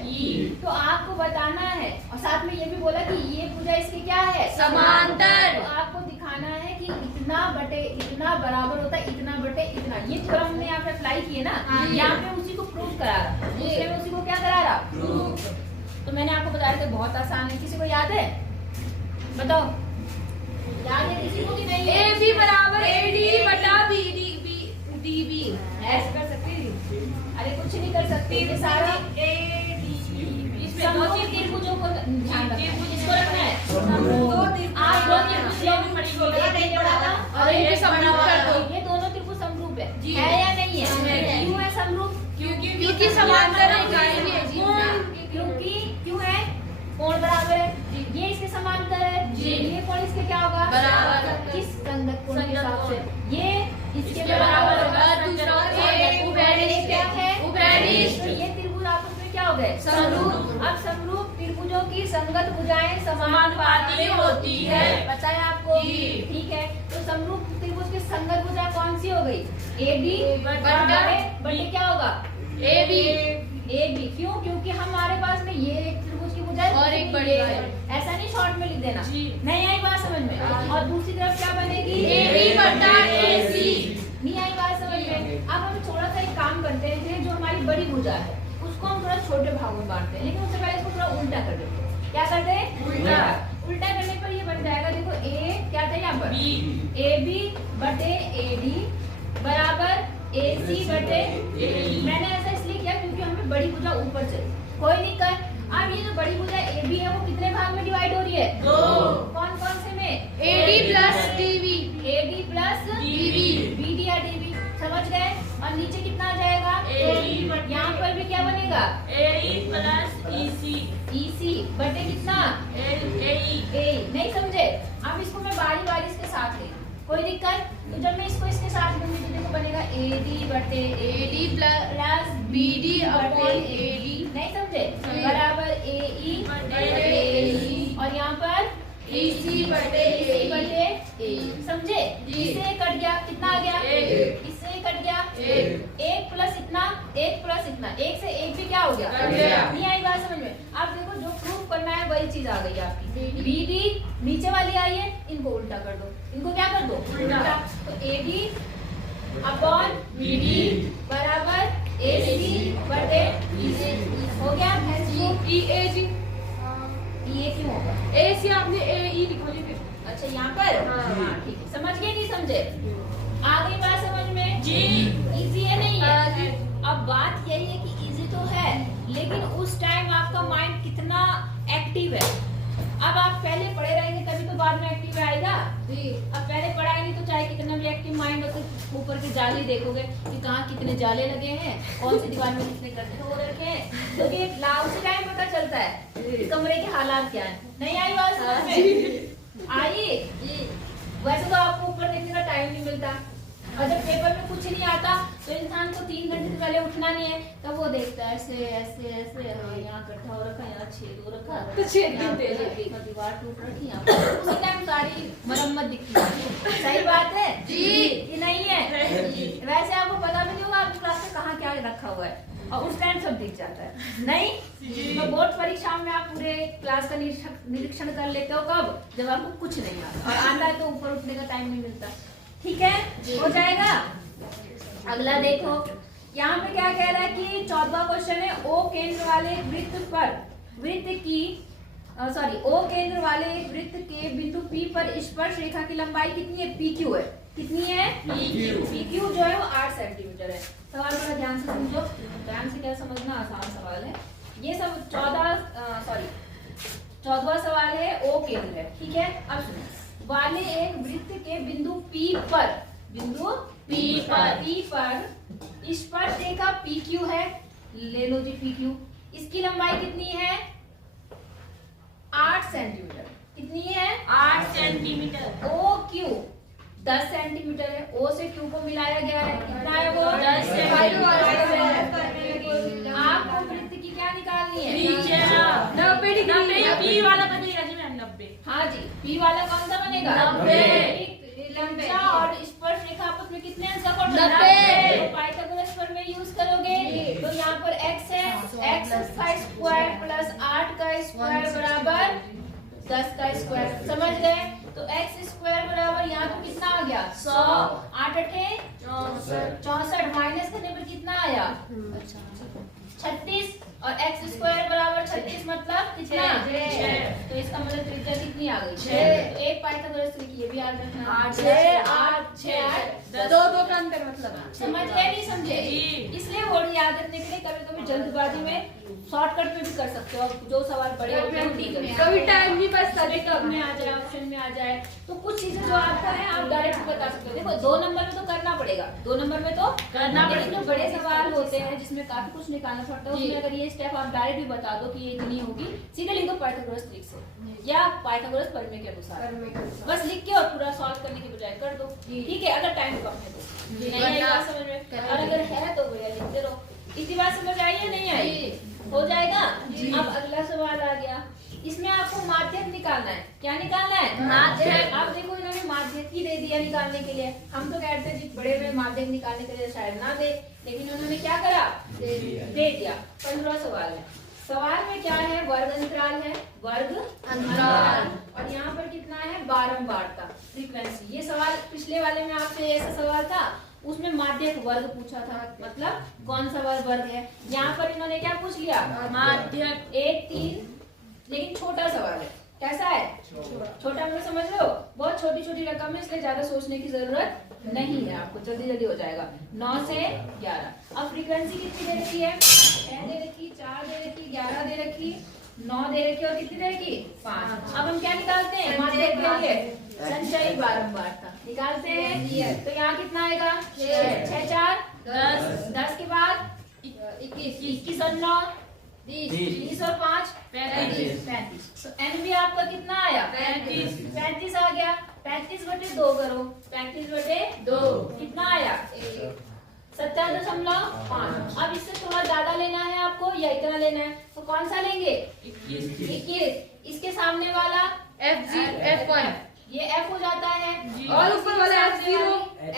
तो आपको बताना है, और साथ में ये भी बोला कि ये भुजा इसके क्या है, समांतर। तो आपको दिखाना है कि इतना बटे इतना बराबर होता है इतना बटे इतना। ये थ्योरम हमने यहाँ पे अप्लाई किए ना, यहाँ पे उसी को प्रूव करा रहा, दूसरे में उसी को क्या करा रहा, तो मैंने आपको बताया था बहुत आसान है। किसी को याद है, बताओ, याद है किसी को कि नहीं है? AB बराबर AD बटा DB। ऐसे कर सकती थी, अरे कुछ नहीं कर सकती, ये सारा समरूप त्रिभुजों को ध्यान रखना है, इसको रखना है। आप दो त्रिभुज और ये समरूप कर दो। ये दोनों त्रिभुज समरूप है या नहीं है? है। क्यों है समरूप? क्योंकि समांतर रेखाएं भी है जी। क्योंकि क्यों है, कोण बराबर है, ये इसके समांतर है, ये कोण इसके क्या होगा, बराबर। किस संगत कोण के हिसाब से, ये इसके इसके बराबर होगा। दूसरा उभयनिष्ठ क्या है, उभयनिष्ठ। तो ये त्रिभुज आपस में क्या हो गए, समरूप। अब समरूप त्रिभुजों की संगत भुजाएं समानुपाती होती है। बताया आपको, जी। ठीक है। तो समरूप त्रिभुज की संगत भुजा कौन सी हो गई, AB बटे क्या होगा, AB। क्यों, क्योंकि हमारे पास में ये एक त्रिभुज की भुजा है और एक बड़ी ये है। ऐसा नहीं शॉर्ट में लिख देना, जी। नहीं आई बात समझ में? और दूसरी तरफ क्या बनेगी, AB बटा AC। नहीं आई बात समझ में? अब हम थोड़ा सा एक काम करते हैं, जो हमारी बड़ी भुजा है उसको हम थोड़ा छोटे भागों में बांटते हैं, लेकिन उससे पहले इसको थोड़ा उल्टा कर देते हैं। क्या करते हैं, उल्टा करने पर ये बन जाएगा, देखो A क्या था यहाँ पर, AB बटे AD बराबर AC बटे AD। मैंने ऐसा इसलिए किया क्योंकि हमें बड़ी भुजा ऊपर चली, कोई दिक्कत। अब ये जो बड़ी भुजा AB है वो कितने भाग में डिवाइड हो रही है, दो। कौन कौन से में, AD plus DV AD plus DV BD या DB, समझ गए। और नीचे कितना आ जाएगा, AE यहाँ पर भी क्या बनेगा, AE प्लस EC EC बटे कितना, AE A। नहीं समझे, अब इसको मैं बारी बारी इसके साथ ले, कोई दिक्कत। तो जब मैं इसको इसके साथ लूंगी तो देखो बनेगा AD बटे AD plus BD upon AD नहीं समझे, बराबर AE बटे AE और यहाँ पर EC बटे EC बटे A समझे। जी। इससे कट गया, कितना आ गया, एक। इससे कट गया, एक। एक प्लस इतना, एक प्लस इतना, एक से एक भी क्या हो गया, कट गया। नहीं आई बात समझ में। आप देखो जो प्रूफ करना है वही चीज आ गई आपकी। BD नीचे वाली आई है, इनको उल्टा कर दो, इनको क्या कर दो, उल्टा। तो AD अपॉन BD बराबर AC बटे EC हो गया। EAG ये क्यों होगा, AC आपने AE लिखा ली फिर। अच्छा यहाँ पर, हाँ। हाँ ठीक है, समझ गए नहीं समझे, आ गई बात समझ में जी। इजी है नहीं हाँ है। जी। अब बात यही है कि इजी तो है, लेकिन उस टाइम आपका माइंड कितना एक्टिव है। अब आप पहले पढ़े रहेंगे तभी तो बाद में एक्टिव आएगा। अब पहले पढ़ाएंगे तो चाहे कितना भी एक्टिव माइंड हो, तो ऊपर के जाले देखोगे कि कहाँ कितने जाले लगे हैं, कौन सी दीवार में कितने गड्ढे हो रखे हैं, क्योंकि तो उसी टाइम पता चलता है कि कमरे के हालात क्या है। नहीं आई बात समझ में, आई। वैसे तो आपको ऊपर देखने का टाइम नहीं मिलता, और जब पेपर में कुछ नहीं आता तो इंसान को 3 घंटे से पहले उठना नहीं है, तब वो देखता है ऐसे ऐसे ऐसे, हाँ, यहाँ गड्ढा हो रखा, यहाँ छेद हो रखा, तो छेद यहाँ दिखते पे हैं। देखा दीवार टूट रखी, यहाँ पे उसी टाइम सारी मरम्मत दिखती है। सही बात है जी। ये नहीं है। वैसे आपको पता भी नहीं होगा आपकी क्लास में कहाँ क्या रखा हुआ है, और उस टाइम सब दिख जाता है। नहीं तो बोर्ड परीक्षा में आप पूरे क्लास का निरीक्षण कर लेते हो, कब, जब आपको कुछ नहीं आता, और आता है तो ऊपर उठने का टाइम नहीं मिलता। ठीक है, हो जाएगा। अगला देखो, यहाँ पे क्या कह रहा है कि 14वां क्वेश्चन है, O केंद्र वाले वृत्त पर वृत्त की O केंद्र वाले वृत्त के बिंदु P पर स्पर्श रेखा की लंबाई कितनी है, PQ है, कितनी है, PQ जो है वो 8 सेंटीमीटर है। सवाल थोड़ा ध्यान से समझो, ध्यान से क्या समझना, आसान सवाल है ये सब। 14वां सवाल है, O केंद्र है, ठीक है। अब सुनो, वाले एक वृत्त के बिंदु P पर स्पर्श रेखा PQ है, ले लो जी PQ, इसकी लंबाई कितनी है, 8 सेंटीमीटर। कितनी है, 8 सेंटीमीटर। OQ 10 सेंटीमीटर है, O से Q को मिलाया गया है, कितना है वो, 10 सेंटीमीटर। आपको वृत्त की क्या निकालनी है, 90 डिग्री। P वाला बनेगा जी मैम 90। हाँ जी, P वाला कौन सा बनेगा, 90। लंबा और स्पर्श रेखा आपस में कितने अंश का कोण 90। तो पाइथागोरस प्रमेय यूज करोगे तो यहाँ पर x है, x का स्क्वायर प्लस 8 का स्क्वायर बराबर 10 का स्क्वायर, समझ गए। तो x स्क्वायर बराबर यहाँ तो कितना आ गया, 100, 8 अठे 64, माइनस करने पर कितना आया, 36, और x स्क्वायर बराबर 36 मतलब कितना, 6। तो इसका मतलब त्रिज्या कितनी आ गई, 6। तो एक पाइथागोरस त्रिज्या ये भी याद रखना, 8 दो का अंतर मतलब। समझ गए नहीं समझे। इसलिए वर्ड याद रखने के लिए कभी कभी जल्दबाजी में शॉर्टकट में भी कर सकते हो, जो सवाल बड़े होते हैं ठीक है, कभी टाइम नहीं बचता, कब में आ जाए, ऑप्शन में आ जाए, तो कुछ चीजें जो आता है आप डायरेक्ट बता सकते हो। देखो 2 नंबर में तो करना पड़ेगा, 2 नंबर में तो करना पड़ेगा, लेकिन जो बड़े सवाल होते हैं जिसमें काफी कुछ निकालना पड़ता है, उसमें अगर ये स्टेप आप डायरेक्ट भी बता दो कि ये इतनी होगी, सीधे लिख दो पाइथागोरस ट्रिक से या पाइथागोरस प्रमेय के अनुसार, बस लिख के और पूरा सॉल्व करने के बजाय कर दो, ठीक है। अगर टाइम कम है तो नहीं आई बात समझ में, और अगर है तो भैया लिखते रहो। इसी बात समझ आई या नहीं आई, हो जाएगा। अब अगला सवाल आ गया, इसमें आपको माध्यक निकालना है। क्या निकालना है, माध्यक। अब देखो इन्होंने माध्यक ही दे दिया निकालने के लिए, हम तो कहते हैं बड़े में माध्यक निकालने के लिए शायद ना दे, लेकिन उन्होंने क्या करा, दे दिया। 15वां सवाल है, सवाल में क्या है, वर्ग अंतराल है, वर्ग अंतराल, और यहाँ पर कितना है, बारंबारता, फ्रीक्वेंसी। ये सवाल पिछले वाले में आपसे ऐसा सवाल था, उसमें माध्यक वर्ग पूछा था, मतलब कौन सा वर्ग है। यहाँ पर इन्होंने क्या पूछ लिया, माध्यक 1, 3, लेकिन छोटा सवाल है। कैसा है, छोटा में समझ लो, बहुत छोटी छोटी रकम है, इसलिए ज्यादा सोचने की जरूरत नहीं है, आपको जल्दी जल्दी हो जाएगा। 9 से 11। अब फ्रीक्वेंसी कितनी दे रखी है, 6 दे रखी, 4 दे रखी, 11 दे रखी, 9 दे रखी और कितनी दे रखी 5। अब हम क्या निकालते हैं माध्य के लिए संचयी बारंबारता निकालते हैं। तो यहाँ कितना आएगा 6 4 10 के बाद 21 और 9 30 और 5 35। तो एन भी आपका कितना आया 35 आ गया। 35/2 करो 35/2 कितना आया 70.5। अब इससे थोड़ा ज्यादा लेना है आपको या इतना लेना है तो कौन सा लेंगे 21। इसके सामने वाला F1 ये F हो जाता है और ऊपर वाला F0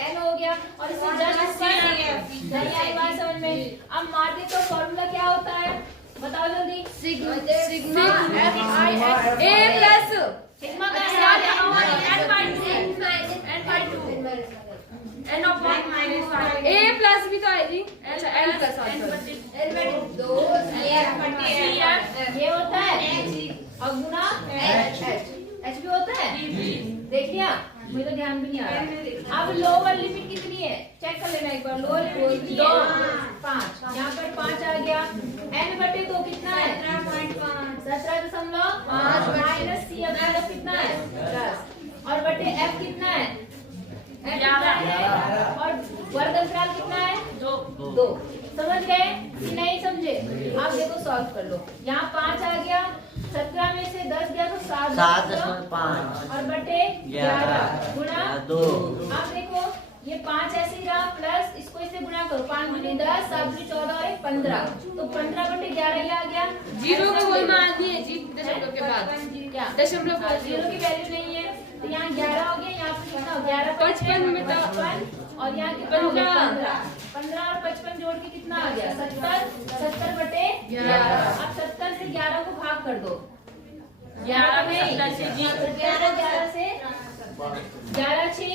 N हो गया और इससे जस्ट नहीं आई बात समझ में। अब माध्य का फॉर्मूला क्या होता है बताओ जल्दी। सिग्मा A प्लस सिग्मा का क्या N of 1 minus 5 A plus भी तो आएगी। अच्छा N प्लस ये होता है और गुना H भी होता है देख लिया मुझे तो ध्यान भी नहीं आ रहा। अब लोअर लिमिट कितनी है चेक कर लेना एक बार। लोअर लिमिट 5 यहाँ पर 5 आ गया। N/2 कितना है 17.5 माइनस C अब कितना है 10 और बटे F कितना है 11 और वर्ग अंतराल कितना है 2। समझ गए कि नहीं समझे। आप देखो सॉल्व कर लो। यहाँ 5 आ गया 17 में से 10 गया तो 7.5 और बटे 11 गुणा 2। आप देखो ये 5 ऐसे ही रहा प्लस इसको इससे गुणा करो 5 गुनी 10 7 गुनी 14 और 15 तो 15/11 ये आ गया। जीरो को कोई मान दिए जी दशमलव के बाद क्या दशमलव जीरो की वैल्यू नहीं है तो यहाँ 11 हो गया। यहाँ पे कितना 11 55 में 55 और यहाँ कितना हो गया 15 और 55 जोड़ के कितना आ गया 70/11। अब 70 से 11 को भाग कर दो 11 में 11 से 11 6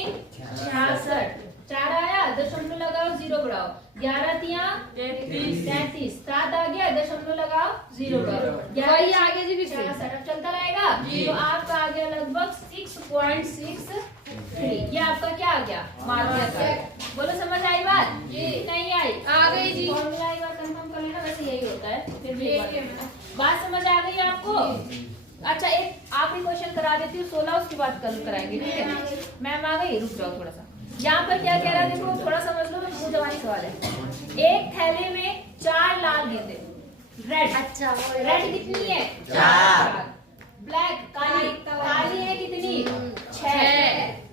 66 4 आया दशमलव लगाओ 0 बढ़ाओ 11 तिया 33 7 आ गया दशमलव लगाओ 0 बढ़ाओ 11 आगे जी फिर 66 अब चलता रहेगा तो आपका आ गया लगभग 6.63। ये आपका क्या आ गया माध्य का। बोलो समझ आई बात नहीं आई आ गई जी। फॉर्मूला एक बार कंफर्म कर लेना वैसे यही होता है फिर भी एक बार। बात समझ आ गई आपको। अच्छा एक आखिरी क्वेश्चन करा देती हूँ 16 उसके बाद कल कराएंगे ठीक है। मैम आ गई रुक जाओ थोड़ा सा। यहाँ पर क्या कह रहा है देखो थोड़ा समझ लो तो जवानी सवाल है। एक थैले में 4 लाल गेंदे रेड। अच्छा रेड कितनी है 4। ब्लैक काली है कितनी 6।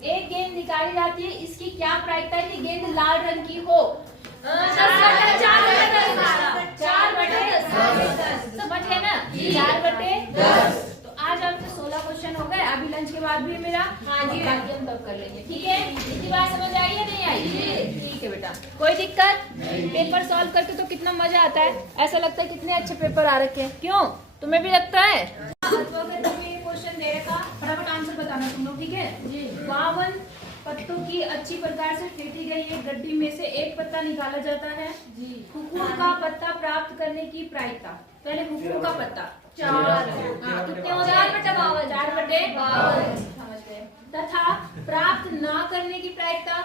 एक गेंद निकाली जाती है इसकी क्या प्रायिकता है कि गेंद लाल रंग की हो 4/10 समझ गए ना 4/10। तो आज आपसे 16 क्वेश्चन हो गए। अभी लंच के बाद भी मेरा बाकी हम तब कर लेंगे ठीक है। इतनी बात समझ आई या नहीं आई ठीक है बेटा कोई दिक्कत पेपर सॉल्व करके तो कितना मजा आता है। ऐसा लगता है कितने अच्छे पेपर आ रखे हैं क्यों तुम्हें भी लगता है। तुम्हें क्वेश्चन दे रखा फटाफट आंसर बताना तुम लोग ठीक है। 52 पत्तों की अच्छी प्रकार से फेंटी गई एक गड्डी में से एक पत्ता निकाला जाता है। हुकुम का पत्ता प्राप्त करने की प्रायिकता पहले हुकुम का पत्ता 4 कितने हो गए 4/52 समझ गए। तथा प्राप्त ना करने की प्रायिकता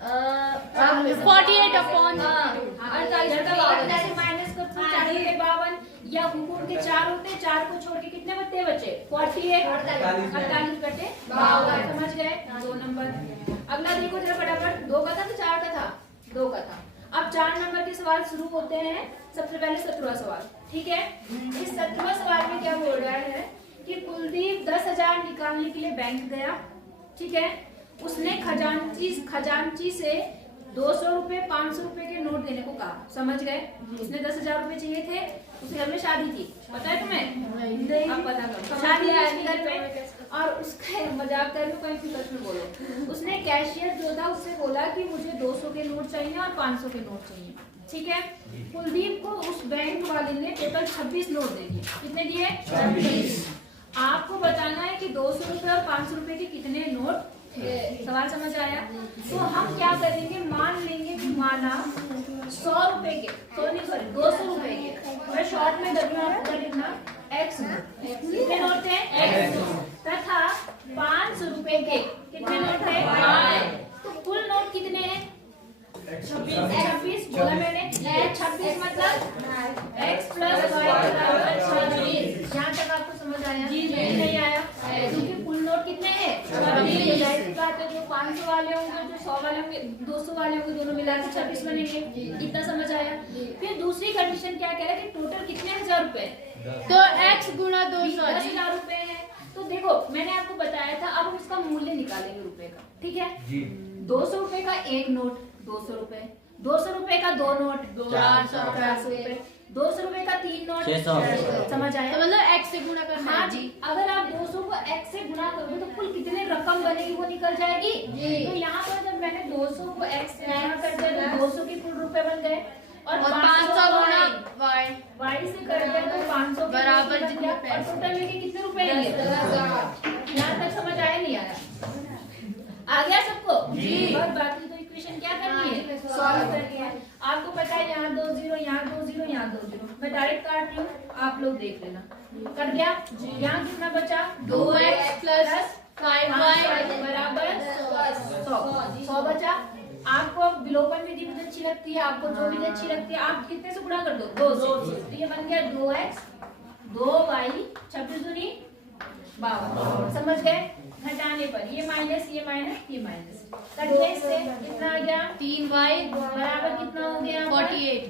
48/48 माइनस कर 4/52 या हुकुम के 4 होते 4 को छोड़ के कितने पत्ते बचे 48/52 समझ गए 2 नंबर। अगला देखो जरा फटाफट 2 का था तो 4 का था 2 का था। अब 4 नंबर के सवाल शुरू होते हैं। सबसे पहले 17वां सवाल ठीक है। इस 17वां सवाल में क्या बोल रहा है कि कुलदीप 10,000 निकालने के लिए बैंक गया ठीक है। उसने खजांची से 200 रुपए 500 रुपए के नोट देने को कहा समझ गए। उसने 10,000 रुपए चाहिए थे उसके घर में शादी थी पता है तुम्हें अब पता करो शादी है उसके घर में और उसका मजाक कर कोई फिक्र में बोलो। उसने कैशियर जो था उससे बोला कि मुझे 200 के नोट चाहिए और 500 के नोट चाहिए ठीक है। कुलदीप को उस बैंक वाले ने टोटल 26 नोट दे दिए। कितने दिए 26। आपको बताना है कि 200 रुपए और 500 रुपए के कितने नोट थे। सवाल समझ आया। तो हम क्या करेंगे मान लेंगे कि माना 100 रुपए के सॉरी 200 रुपए के मैं शॉर्ट में W आपको लिखना X कितने नोट थे X तथा 500 रुपए के कितने नोट थे Y। तो कुल नोट कितने हैं 26 बोला मैंने 26 मतलब X + Y = 26। यहाँ तक आया? नहीं आया, क्योंकि फुल नोट कितने हैं? 26। जाहिर सी बात है, जो 500 वाले होंगे, जो 100 वाले होंगे, 200 वाले होंगे, दोनों मिलाकर 26 बनेंगे। इतना समझ आया? फिर दूसरी कंडीशन क्या कह रहा है कि टोटल कितने हजार रुपए? तो x गुना 200 10,000 रुपए है। तो देखो मैंने आपको बताया था, अब हम इसका मूल्य निकालेंगे रुपए का, ठीक है? 200 रुपए का एक नोट 200 रुपए, 200 रुपए का दो नोट 400 रुपए, 200 रुपए का 3 नोट 600। समझ आया? तो मतलब x से गुणा करना हाँ है। जी, अगर आप 200 को x से गुणा करोगे तो कुल कितने रकम बनेगी वो निकल जाएगी। तो यहाँ पर जब मैंने 200 को x से गुणा कर दिया तो 200 के कुल रुपए बन गए, और 500 गुणा y से कर दिया तो 500 के बराबर बन जितने गया। रुपए। और टोटल लेके कितने रुपए आएंगे? 10,000। यहाँ तक समझ आया नहीं आया? आ गया सबको? बस बाकी तो इक्वेशन क्या करनी है? सॉल्व करनी है। आपको पता है यहाँ 2 0, यहाँ 2 0, यहाँ 2 0। मैं डायरेक्ट काट रही हूँ, आप लोग देख लेना। कर दिया? यहाँ कितना बचा? 2x प्लस 5y बराबर 100 बचा। आपको अब विलोपन विधि भी अच्छी लगती है, आपको जो भी अच्छी लगती है, आप कितने से गुणा कर दो? 2 से। तो ये बन गया 2x 2y 26 दूनी 52। समझ गए? घटाने पर ये माइनस ये माइनस ये माइनस करने से कितना आ गया? 3y बराबर कितना हो गया? 48।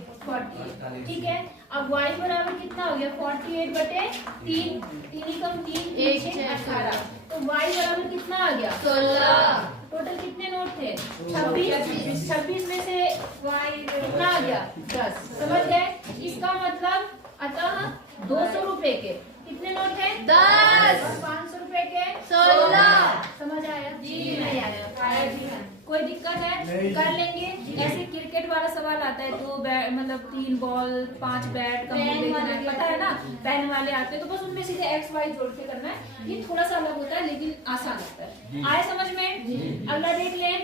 ठीक है, अब y बराबर कितना हो गया? 48 बटे 3, 3 कम 3 एक 18। तो y बराबर कितना आ गया? 16। टोटल कितने नोट थे? 26। 26 में से y कितना आ गया? 10। समझ गए? इसका मतलब अतः 200 रुपए के कितने नोट थे? 10। और 500 रुपए के 16। समझ आया? जी नहीं आया? कोई दिक्कत है? कर लेंगे। ऐसे क्रिकेट वाला सवाल आता है, 2 बैट मतलब 3 बॉल 5 बैट का मूल्य कितना है, पता है ना? पेन वाले आते हैं तो बस उनमें सीधे x y जोड़ के करना है। ये थोड़ा सा अलग होता है लेकिन आसान होता है। आए समझ में? अगला देख लें।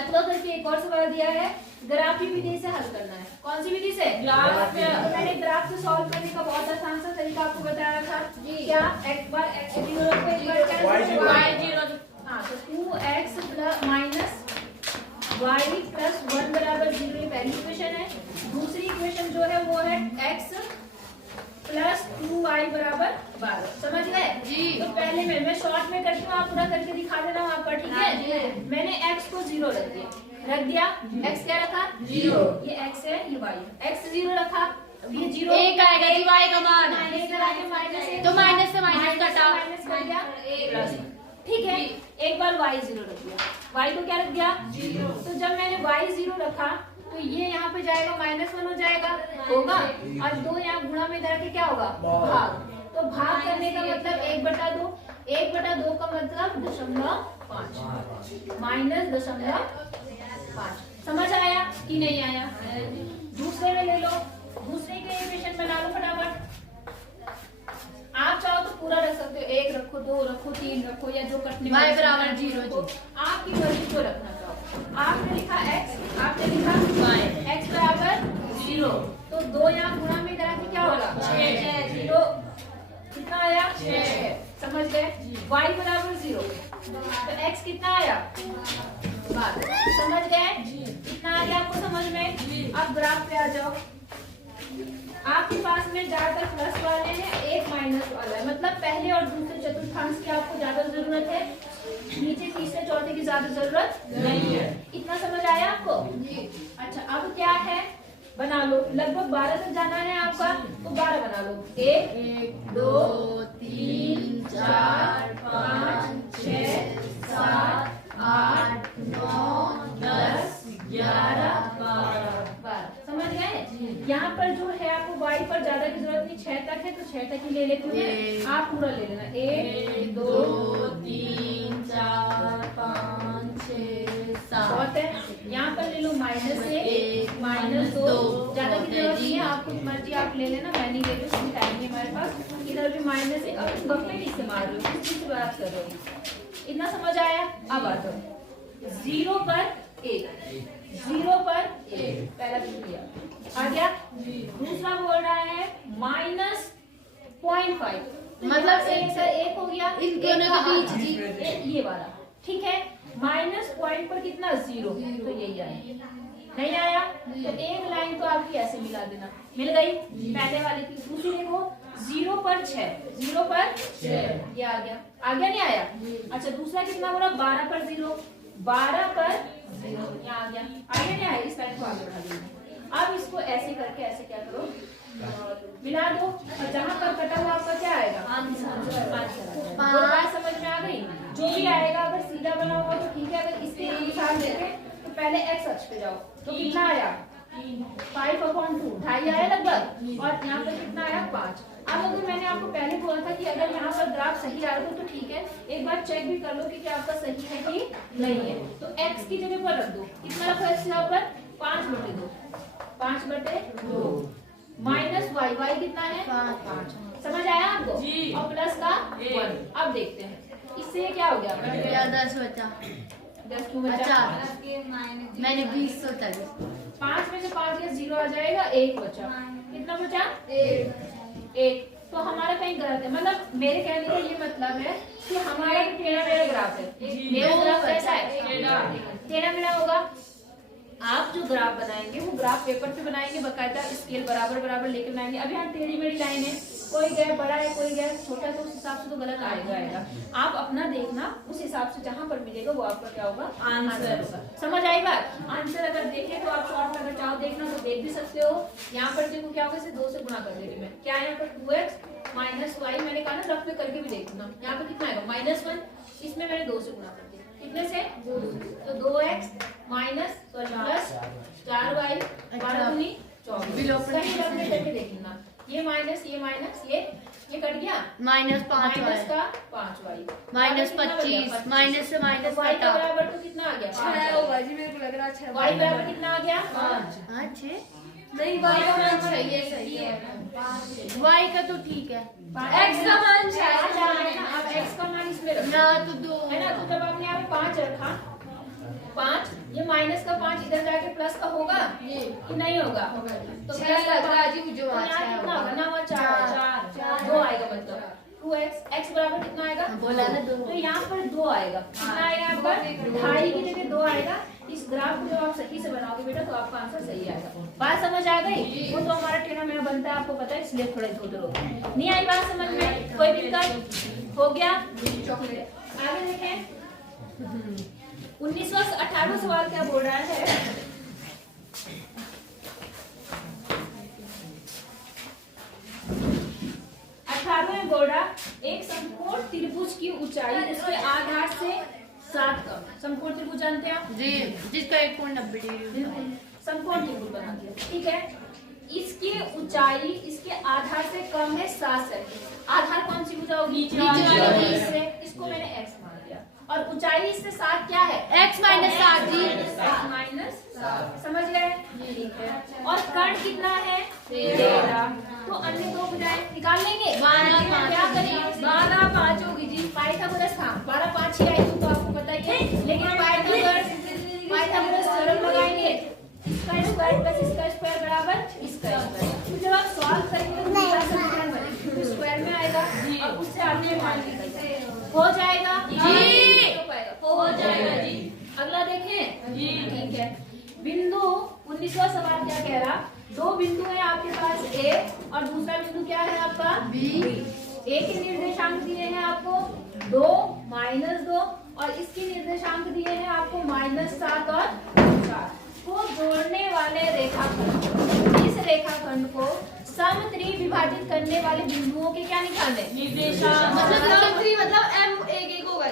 अथवा करके एक और सवाल दिया है, ग्राफी विधि से हल करना है। कौन सी विधि से? ग्राफ। तो मैंने ग्राफ से सॉल्व करने का बहुत आसान सा तरीका आपको बताया था। क्या? एक बार x 0 रखो, एक बार क्या? y 0। हाँ, तो 2x माइनस y प्लस 1 बराबर 0, ये पहली इक्वेशन है। दूसरी इक्वेशन जो है वो है x प्लस 2y बराबर 12। समझ गए? तो पहले मैं शॉर्ट में करती हूँ, आप पूरा करके दिखा देना आपका, ठीक है? मैंने x को 0 रख दिया। x क्या रखा? 0। ये x है, ये y है। x 0 रखा, ये 0 एक आएगा जी y का मान। तो माइनस से माइनस कटा, माइनस कर दिया प्लस। ठीक है, एक बार y 0 रख दिया। y को क्या रख दिया? 0। तो जब मैंने y 0 रखा तो ये यहाँ पे जाएगा -1 हो जाएगा, होगा। और 2 यहाँ गुणा में जाके क्या होगा? भाग। तो भाग करने का मतलब 1/2। 1/2 का मतलब 0.5 माइनस 0.5। समझ आया कि नहीं आया? दूसरे में ले लो, दूसरे के इक्वेशन बना लो फटाफट। आप चाहो तो पूरा रख सकते हो, 1 रखो, 2 रखो, 3 रखो, या जो कटने y बराबर 0 रखो। आपकी मर्जी को रखना चाहो। आपने लिखा x, आपने लिखा y, x बराबर 0। तो 2 यहाँ गुणा में करा के क्या होगा? 6। तो कितना आया? 6। समझ गए? y बराबर 0। तो x कितना आया? 12। समझ गए? कितना आ गया आपको समझ में? अब ग्राफ पे आ जाओ। आपके पास में ज्यादातर प्लस वाले हैं, एक माइनस वाला है, मतलब पहले और दूसरे चतुर्थांश की आपको ज्यादा जरूरत है, नीचे तीसरे चौथे की ज्यादा जरूरत नहीं है। इतना समझ आया आपको? अच्छा, अब क्या है? बना लो। लगभग 12 तक जाना है आपका, तो 12 बना लो। 1 2 3 4 5 6 7 8 9 10 11 12। समझ गए? यहाँ पर जो है आपको y पर ज्यादा की जरूरत नहीं, 6 तक है तो 6 तक ही ले लेते हैं। आप पूरा ले लेना। 1 2 3 4 5 6 7 बहुत है। यहाँ पर ले लो -1 -2, ज्यादा की जरूरत नहीं है, आपको मर्जी आप ले लेना, मैं नहीं ले रही हूँ, टाइम नहीं हमारे पास। इधर भी -1। अब गप्पे किससे मार रहे हो, किससे बात कर रहे हो? इतना समझ आया? अब आ जाओ 0 पर 1, 0 पर 1, पहला किया आ गया। दूसरा बोल रहा है -0.5, मतलब एक से 1 हो गया, इन दोनों के बीच जी। ये वाला, ठीक है। माइनस पॉइंट पर कितना? 0। तो यही आया, नहीं आया? तो एक लाइन तो आपकी ऐसे मिला देना, मिल गई पहले वाले की। दूसरी देखो 0 पर 6, 0 पर 6 ये आ गया नहीं आया? अच्छा दूसरा कितना बोला 12 पर 0, 12 पर 0 ये आ गया नहीं आया? इस लाइन को आगे बढ़ा देना। अब इसको ऐसे करके ऐसे क्या करो मिला दो, और जहाँ पर कटा हुआ आपका क्या आएगा आंसर। बात समझ में आ गई? जो भी आएगा अगर सीधा बना हुआ तो ठीक है, अगर इसके अनुसार देखें तो पहले एक्स अक्ष पे जाओ तो कितना आया 5/2 ढाई आया लगभग, और यहाँ पर कितना आया 5। अब अगर मैंने आपको पहले बोला था कि अगर यहाँ पर ग्राफ सही आ रहा हो तो ठीक है, एक बार चेक भी कर लो कि क्या आपका सही है कि नहीं है। तो x की जगह पर रख दो, कितना रखो x यहाँ पर 5/2, 5/2 माइनस y कितना है 5। समझ आया आपको? और प्लस का 1। अब देखते हैं इससे क्या हो गया 10 बचा 10 क्यों बचा? मैंने 20 सोचा। 5 में से 5 गया 0 आ जाएगा, 1 बचा। कितना बचा 1। तो हमारा कहीं गलत है, मतलब मेरे कहने का ये मतलब है कि हमारा टेढ़ा मेरा ग्राफ है, मेरा ग्राफ कैसा है टेढ़ा मेढ़ा होगा। आप जो ग्राफ बनाएंगे वो ग्राफ पेपर पे बनाएंगे, बकायदा स्केल बराबर बराबर लेकर बनाएंगे। अब यहाँ टेढ़ी मेढ़ी लाइन है, कोई गैप बड़ा है कोई गैप छोटा है, तो उस हिसाब से तो गलत आएगा। आप अपना देखना, उस हिसाब से जहाँ पर मिलेगा वो आपका क्या होगा आंसर होगा। समझ आई बात? आंसर अगर देखें तो आप शॉर्ट में अगर चाहो देखना तो देख भी सकते हो। यहाँ पर देखो क्या होगा, इसे 2 से गुणा कर देगी मैं, क्या है यहाँ पर 2x माइनस y, मैंने कहा ना रफ पे करके भी देखना। यहाँ पर कितना आएगा -1, इसमें मैंने 2 से गुणा कर दिया, कितने से 2 से, तो 2x माइनस प्लस 4y 12 दूनी 24। सही रफ पे करके देखना, ये माइनस ये कट गया -5 का 5y -25 माइनस से माइनस y का बराबर तो कितना आ गया 5 होगा जी, मेरे को लग रहा है 6 y बराबर कितना आ गया 5। 6 नहीं y का मान चाहिए सही है। y का तो ठीक है, x का मान चाहिए। अब x का मान इसमें रखो ना तो 2 है ना, तो जब आपने यहाँ 5 रखा 5, ये माइनस का 5 इधर जाके प्लस का होगा कि नहीं होगा? तो छह प्लस लग रहा है जी मुझे, तो वहाँ यहाँ छह कितना होगा। होगा ना, वहाँ 4 2 आएगा, मतलब 2x x बराबर कितना आएगा बोला ना 2। तो यहाँ पर 2 आएगा, कितना आएगा आपका 2.5 की जगह 2 आएगा। इस ग्राफ को जब आप सही से बनाओगे बेटा तो आपका आंसर सही आएगा। बात समझ आ गई? वो तो हमारा टेढ़ा मेढ़ा बनता है, आपको पता है, इसलिए थोड़ा इधर उधर होता है। नहीं आई बात समझ में? कोई दिक्कत? हो गया? आगे देखें 1918 सवाल क्या बोल रहा है? 18वें बोल रहा, एक समकोण त्रिभुज की ऊंचाई उसके आधार से 7 कम। समकोण त्रिभुज जानते हैं आप जी, जिसका एक कोण 90 डिग्री। समकोण त्रिभुज बना दिया, ठीक है। इसकी ऊंचाई इसके आधार से कम है 7 सेंटीमीटर। आधार कौन सी भुजा होगी? नीचे वाली। इससे इसको मैंने x मान लिया, और ऊंचाई इससे 7 क्या है? x माइनस 7 जी, -7 समझ गए? ठीक है। और कर्ण कितना है 13, तो अन्य 2 भुजाएं निकाल लेंगे। 12 क्या करेंगे? 12 5 होगी जी। पाइथागोरस था 12 5 ही आई तो आपको पता ही है, लेकिन पाइथागोरस थ्योरम लगाएंगे, इसका स्क्वायर प्लस इसका स्क्वायर बराबर इसका स्क्वायर। तो जब आप सॉल्व करेंगे तो पूरा समीकरण बनेगा, तो स्क्वायर में आएगा और उससे आगे मान निकल हो जाएगा जी, हो जाएगा जी। अगला देखें जी, ठीक है। बिंदु 19वां सवाल क्या कह रहा, 2 बिंदु है आपके पास A और दूसरा बिंदु क्या है आपका B। A के निर्देशांक दिए हैं आपको 2 -2 और इसके निर्देशांक दिए हैं आपको -7 और 4 को जोड़ने वाले रेखाखंड। इस रेखाखंड को समत्रि विभाजित करने वाले बिंदुओं के क्या निकालने? निर्देशांक। मतलब m एक एक होगा,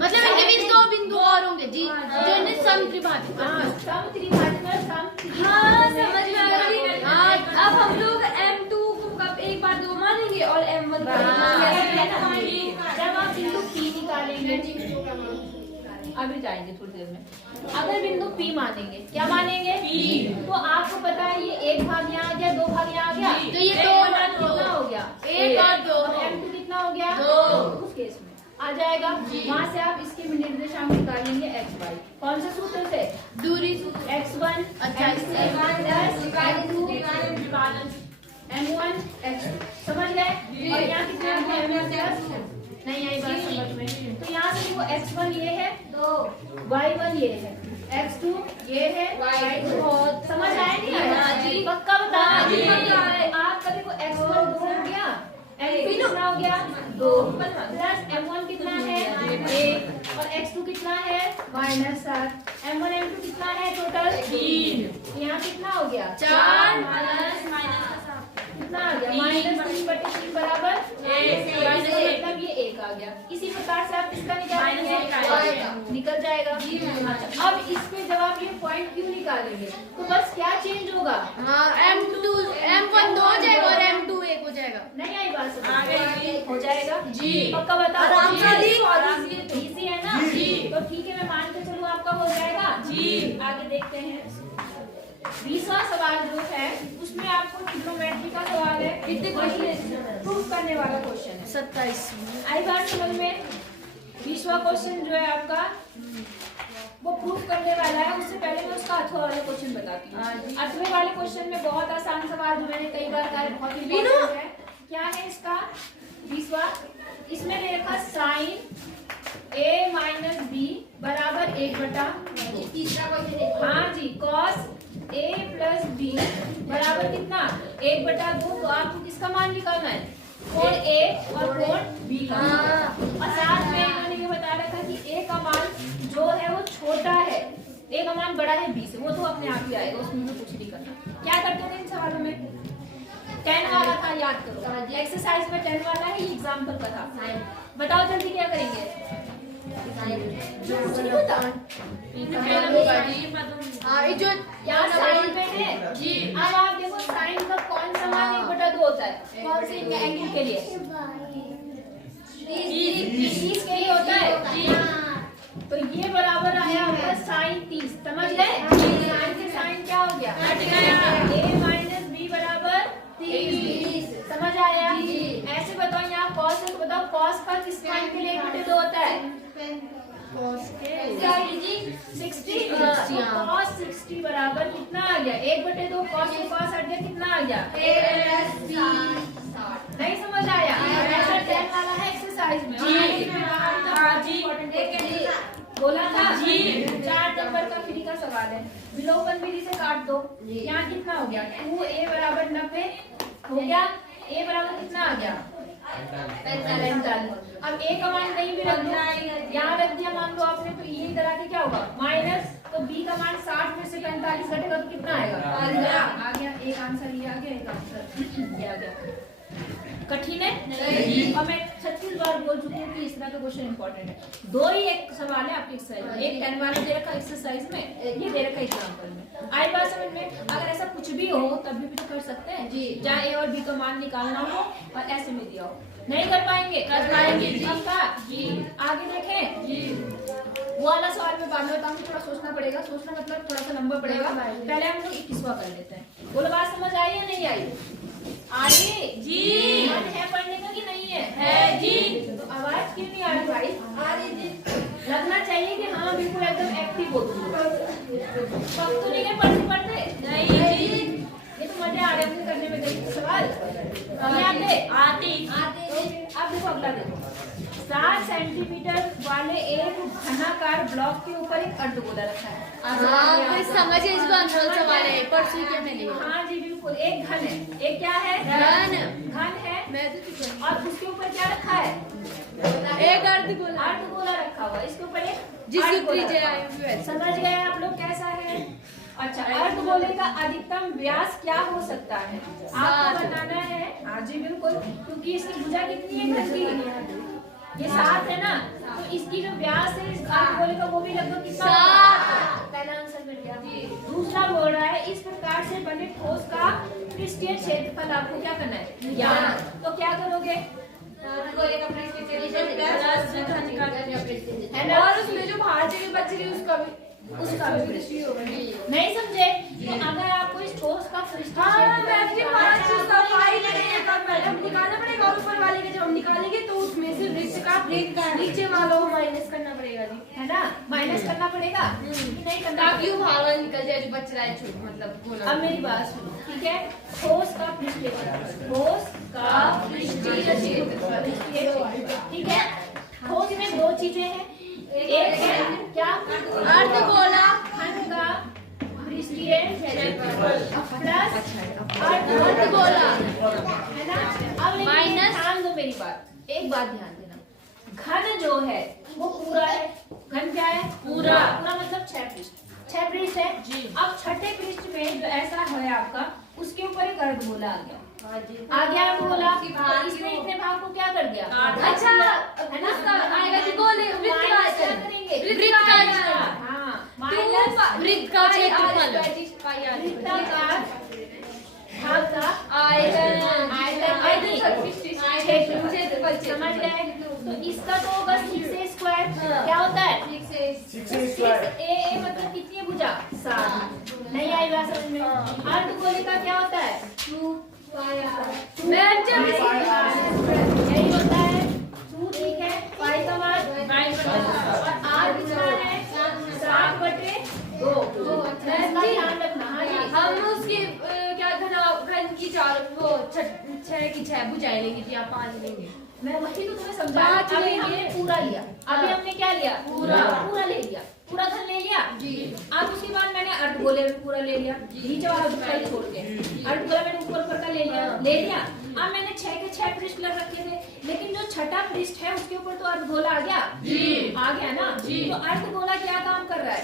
मतलब इनके बीच 2 बिंदु और होंगे जी, जो इन्हें समत्रिभाजित हाँ, समत्रिभाजित मतलब समत्रि। हाँ समझ में आ गई। हाँ अब हम लोग m2 को कब एक बार 2 मानेंगे और m1 को जब आप बिंदु P निकालेंगे, अभी जाएंगे थोड़ी देर में। अगर बिंदु P मानेंगे, क्या मानेंगे P, तो आपको पता है ये 1 भाग यहाँ आ गया, 2 भाग यहाँ आ गया, तो ये 2 कितना हो गया 1 और 2, m2 कितना हो गया 2। उस केस में आ जाएगा। वहाँ से आप इसके निर्देशांक निकालेंगे x y, कौन से सूत्र से? दूरी x1 अच्छा, m1 x2 समझ गए? और यहाँ कितना है m1 नहीं आई बात समझ में? तो यहाँ से वो x1 ये है, y1 ये है, x2 ये है, y2 समझ 2 प्लस m1 कितना है 1 और x2 कितना है -7। m1 m2 कितना है टोटल 3। यहाँ कितना हो गया 4 कितना आ गया -3/3 बराबर 1 मतलब ये 1 आ गया। इसी प्रकार से आप इसका निकालेंगे निकल जाएगा। अच्छा अब इस पे जब आप ये पॉइंट क्यों निकालेंगे तो बस क्या चेंज होगा M1 2 हो जाएगा और M2 1 हो जाएगा। नहीं आई बात समझ हो जाएगा जी। पक्का बताओ आराम से इजी है ना जी। तो ठीक है मैं मान के चलूँ आपका हो जाएगा जी। आगे देखते हैं 20वां सवाल जो है उसमें आपको ट्रिग्नोमेट्री का सवाल है कितने क्वेश्चन प्रूफ करने वाला क्वेश्चन है 27 आई बात समझ में। 20वां क्वेश्चन जो है आपका वो प्रूफ करने वाला है। उससे पहले मैं उसका अथवा वाला क्वेश्चन बताती हूँ। अथवे वाले क्वेश्चन में बहुत आसान सवाल जो मैंने कई बार कहा है बहुत ही important है। क्या है इसका 20वां इसमें दे रखा साइन a माइनस बी बराबर 1/2। तीसरा क्वेश्चन हाँ जी cos a प्लस बी बराबर कितना 1/2। तो आपको किसका मान निकालना है कोण a और कोण b का। और साथ में इन्होंने ये बता रखा कि a का मान जो है वो छोटा है a का मान बड़ा है b से। वो तो अपने आप ही आएगा उसमें कुछ नहीं करना। क्या करते थे इन सवालों में 10 वाला था याद करो एक्सरसाइज में 10 वाला है ये एग्जाम्पल का था। बताओ जल्दी क्या करेंगे जो कुछ नहीं होता जो यहाँ साइन पे है जी। अब आप देखो साइन का कौन सा मान 1/2 होता है कौन से इनके एंगल के लिए 30 के लिए होता है। तो ये बराबर आया होगा साइन 30 समझ गए। साइन से साइन क्या हो गया a माइनस बी बराबर 30 समझ आया। ऐसे बताओ यहाँ कॉस है तो बताओ कॉस का किस साइन के लिए 1/2 होता है 60। कॉस 60 बराबर कितना आ गया 1/2 कॉस से कॉस हट गया कितना आ गया नहीं समझ आया। ऐसा 10 वाला है एक्सरसाइज में बोला था जी। 4 नंबर का फ्री का सवाल है विलोपन विधि से काट दो। यहाँ कितना हो गया 2a बराबर 90 हो गया a बराबर कितना आ गया 45। अब a का मान कहीं भी रख दिया यहाँ रख दिया मान लो आपने तो ये इधर आके क्या होगा माइनस तो b का मान 60 में से 45 घटेगा तो कितना आएगा आ गया। एक आंसर ये आ गया एक आंसर ये आ गया। कठिन है नहीं। और मैं 36 बार बोल चुकी हूँ कि इस तरह का क्वेश्चन इंपॉर्टेंट है। 2 ही एक सवाल है आपकी एक्सरसाइज में एक 10 वाला दे रखा एक्सरसाइज में ये दे रखा एग्जाम्पल में। आई बात समझ में। अगर ऐसा कुछ भी हो तब भी तो कर सकते हैं जी। चाहे a और b का मान निकालना हो और ऐसे में दिया हो नहीं कर पाएंगे जी। आगे देखें जी वो वाला सवाल में बाद में बताऊंगी थोड़ा सोचना पड़ेगा। सोचना मतलब थोड़ा सा लंबा पड़ेगा। पहले हम लोग 21वां कर लेते हैं। बोलो बात समझ आई या नहीं आई आगे जी। मन है पढ़ने का कि नहीं है जी। तो आवाज क्यों नहीं आ रही भाई आ रही जी। लगना चाहिए कि हाँ बिल्कुल एकदम एक्टिव हो तुम वक्त तो नहीं है पढ़ते पढ़ते नहीं जी। ये तो मजे आ रहे हैं करने में कई सवाल आते अब देखो अगला देखो 7 सेंटीमीटर वाले एक घनाकार ब्लॉक के ऊपर एक अर्धगोला रखा है। समझिए इसको आंसर सवाल है परसों के मिलेगा। हाँ जी बिल्कुल एक घन है एक क्या है घन है और उसके ऊपर क्या रखा है एक अर्धगोला रखा हुआ इसके ऊपर एक जिसकी त्रिज्या समझ गए आप लोग कैसा है। अच्छा अर्धगोले का अधिकतम व्यास क्या हो सकता है आपको बताना है। हाँ जी बिल्कुल क्योंकि इसकी भुजा कितनी है घर की ये 7 है ना तो इसकी जो व्यास है इस अर्धगोले का वो भी लगभग कितना पहला आंसर मिल गया। दूसरा बोल रहा है इस प्रकार से बने ठोस का पृष्ठीय क्षेत्रफल आपको क्या करना है ज्ञान। तो क्या करोगे है ना और उसमें जो बाहर जगह बच रही उसका भी पृष्ठीय होगा नहीं समझे। तो अगर आपको इस ठोस का निकालना पड़ेगा और ऊपर वाले के जब हम निकालेंगे तो उसमें से वृत्त का नीचे वालों को माइनस करना पड़ेगा जी है ना माइनस करना पड़ेगा नहीं करना ताकि वो भाग निकल जाए जो बच रहा है छोटा मतलब। अब मेरी बात सुनो ठीक है ठोस का पृष्ठीय क्षेत्रफल ठोस का पृष्ठीय क्षेत्रफल ठीक है। ठोस में 2 चीजें हैं एक है क्या अर्धगोला घन का पृष्ठीय क्षेत्रफल प्लस अर्धगोला है ना। अब माइनस ध्यान दो मेरी बात एक बात ध्यान देना, घन जो है वो पूरा है। घन क्या है? पूरा। पूरा मतलब 6 पृष्ठ, 6 पृष्ठ है जी। अब छठे पृष्ठ में जो ऐसा है आपका, उसके ऊपर एक अर्धगोला आ गया। आ गया अर्धगोला, तो इसने इतने भाग को क्या कर दिया? अच्छा है ना? आएगा जी गोले वृत्त का क्या करेंगे? वृत्त का हाँ, माइनस वृत्त का क्षेत्रफल वृत्ताकार भाग का आयतन क्षेत्रफल समझ गए? तो इसका तो होगा 6a स्क्वायर। क्या होता है? 6a मतलब कितनी है भुजा? 7। नहीं आई बात समझ में? अर्धगोले का क्या होता है? 2 यही होता है 2, ठीक है। पाई का मान और r कितना है? 7/2। ध्यान रखना। हाँ जी, हम उसकी क्या घन की 6 की 6 बुझाई लेंगे जी, आप 5 लेंगे। मैं वही तो तुम्हें समझाया। अभी हमने पूरा लिया, अभी हमने क्या लिया? पूरा ले लिया, पूरा घन ले लिया जी। अब उसके बाद मैंने अर्धगोले में पूरा ले लिया, नीचे वाला दूसरा छोड़ के अर्धगोला मैंने ऊपर का ले लिया। अब मैंने 6 के 6 पृष्ठ लग रखे थे, लेकिन जो छठा पृष्ठ है उसके ऊपर तो अर्धगोला आ गया जी। आ गया ना जी। तो अर्धगोला क्या काम कर रहा है?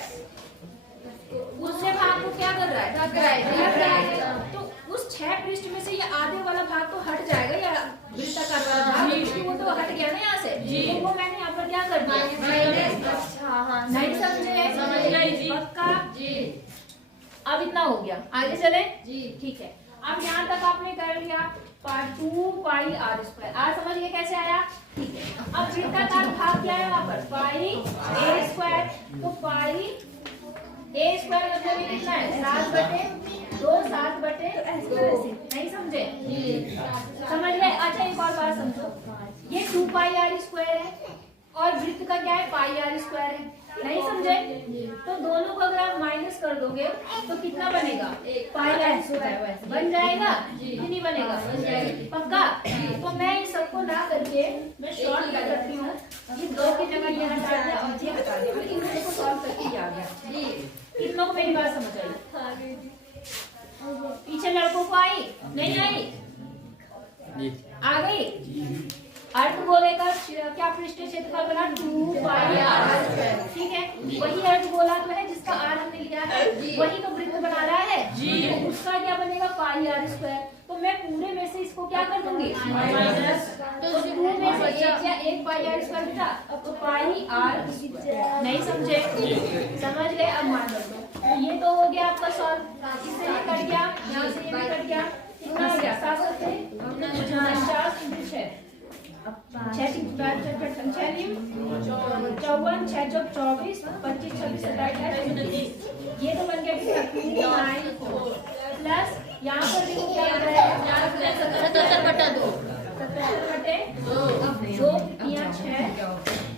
उससे भाग को क्या कर रहा है? ढक रहा है। तो उस 6 पृष्ठ में से ये आधे वाला भाग तो हट जाएगा, या वृत्ताकार वाला भाग, क्योंकि वो तो हट गया ना यहाँ से। तो वो मैंने यहाँ पर क्या कर दिया? अच्छा नहीं समझे? समझ गए जी, पक्का जी। अब इतना हो गया, आगे चले जी। ठीक है, अब यहाँ तक आपने कर लिया 2 पाई r स्क्वायर। r समझ गए कैसे आया? ठीक है। अब वृत्ताकार भाग क्या है वहाँ पर? पाई a स्क्वायर। तो पाई a स्क्वायर मतलब ये कितना है? 7/2। 7/2। नहीं समझे? समझ गए? अच्छा एक और बात समझो, ये 2 पाई r स्क्वायर है और वृत्त का क्या है? पाई r स्क्वायर है। नहीं समझे? तो दोनों को अगर आप माइनस कर दोगे तो कितना बनेगा? पाई r स्क्वायर बन जाएगा कि नहीं बनेगा? पक्का? तो मैं इन सबको ना करके मैं शॉर्ट क्या करती हूँ, ये 2 की जगह ये हटा दिया और ये हटा दिया, इन दोनों को सॉल्व करके आ गया। कितनों को मेरी बात समझ आई? पीछे लड़कों को आई? नहीं आई? आ गई? अर्धगोले का क्या पृष्ठ क्षेत्रफल बना? 2 पाई r। ठीक है, वही अर्धगोला तो है जिसका r हमने लिया है, वही तो वृत्त बना रहा है जी। तो उसका क्या बनेगा? पाई r स्क्वायर। तो मैं पूरे में से इसको क्या कर दूंगी? माइनस। तो 2 में से 1 या 1 पाई r स्क्वायर बेटा, तो पाई r। नहीं समझे? समझ गए? अब मान लो ये तो हो गया आपका सॉल्व। इससे ये कट गया, यहाँ से ये भी कट गया, कितना हो गया? 7 50 × 6 6 × 5 = 54, 6 × 24, 25 26 27 ये तो बन गया 2 प्लस यहाँ पर देखो क्या बन रहा है? 77/2। 2 यहाँ 6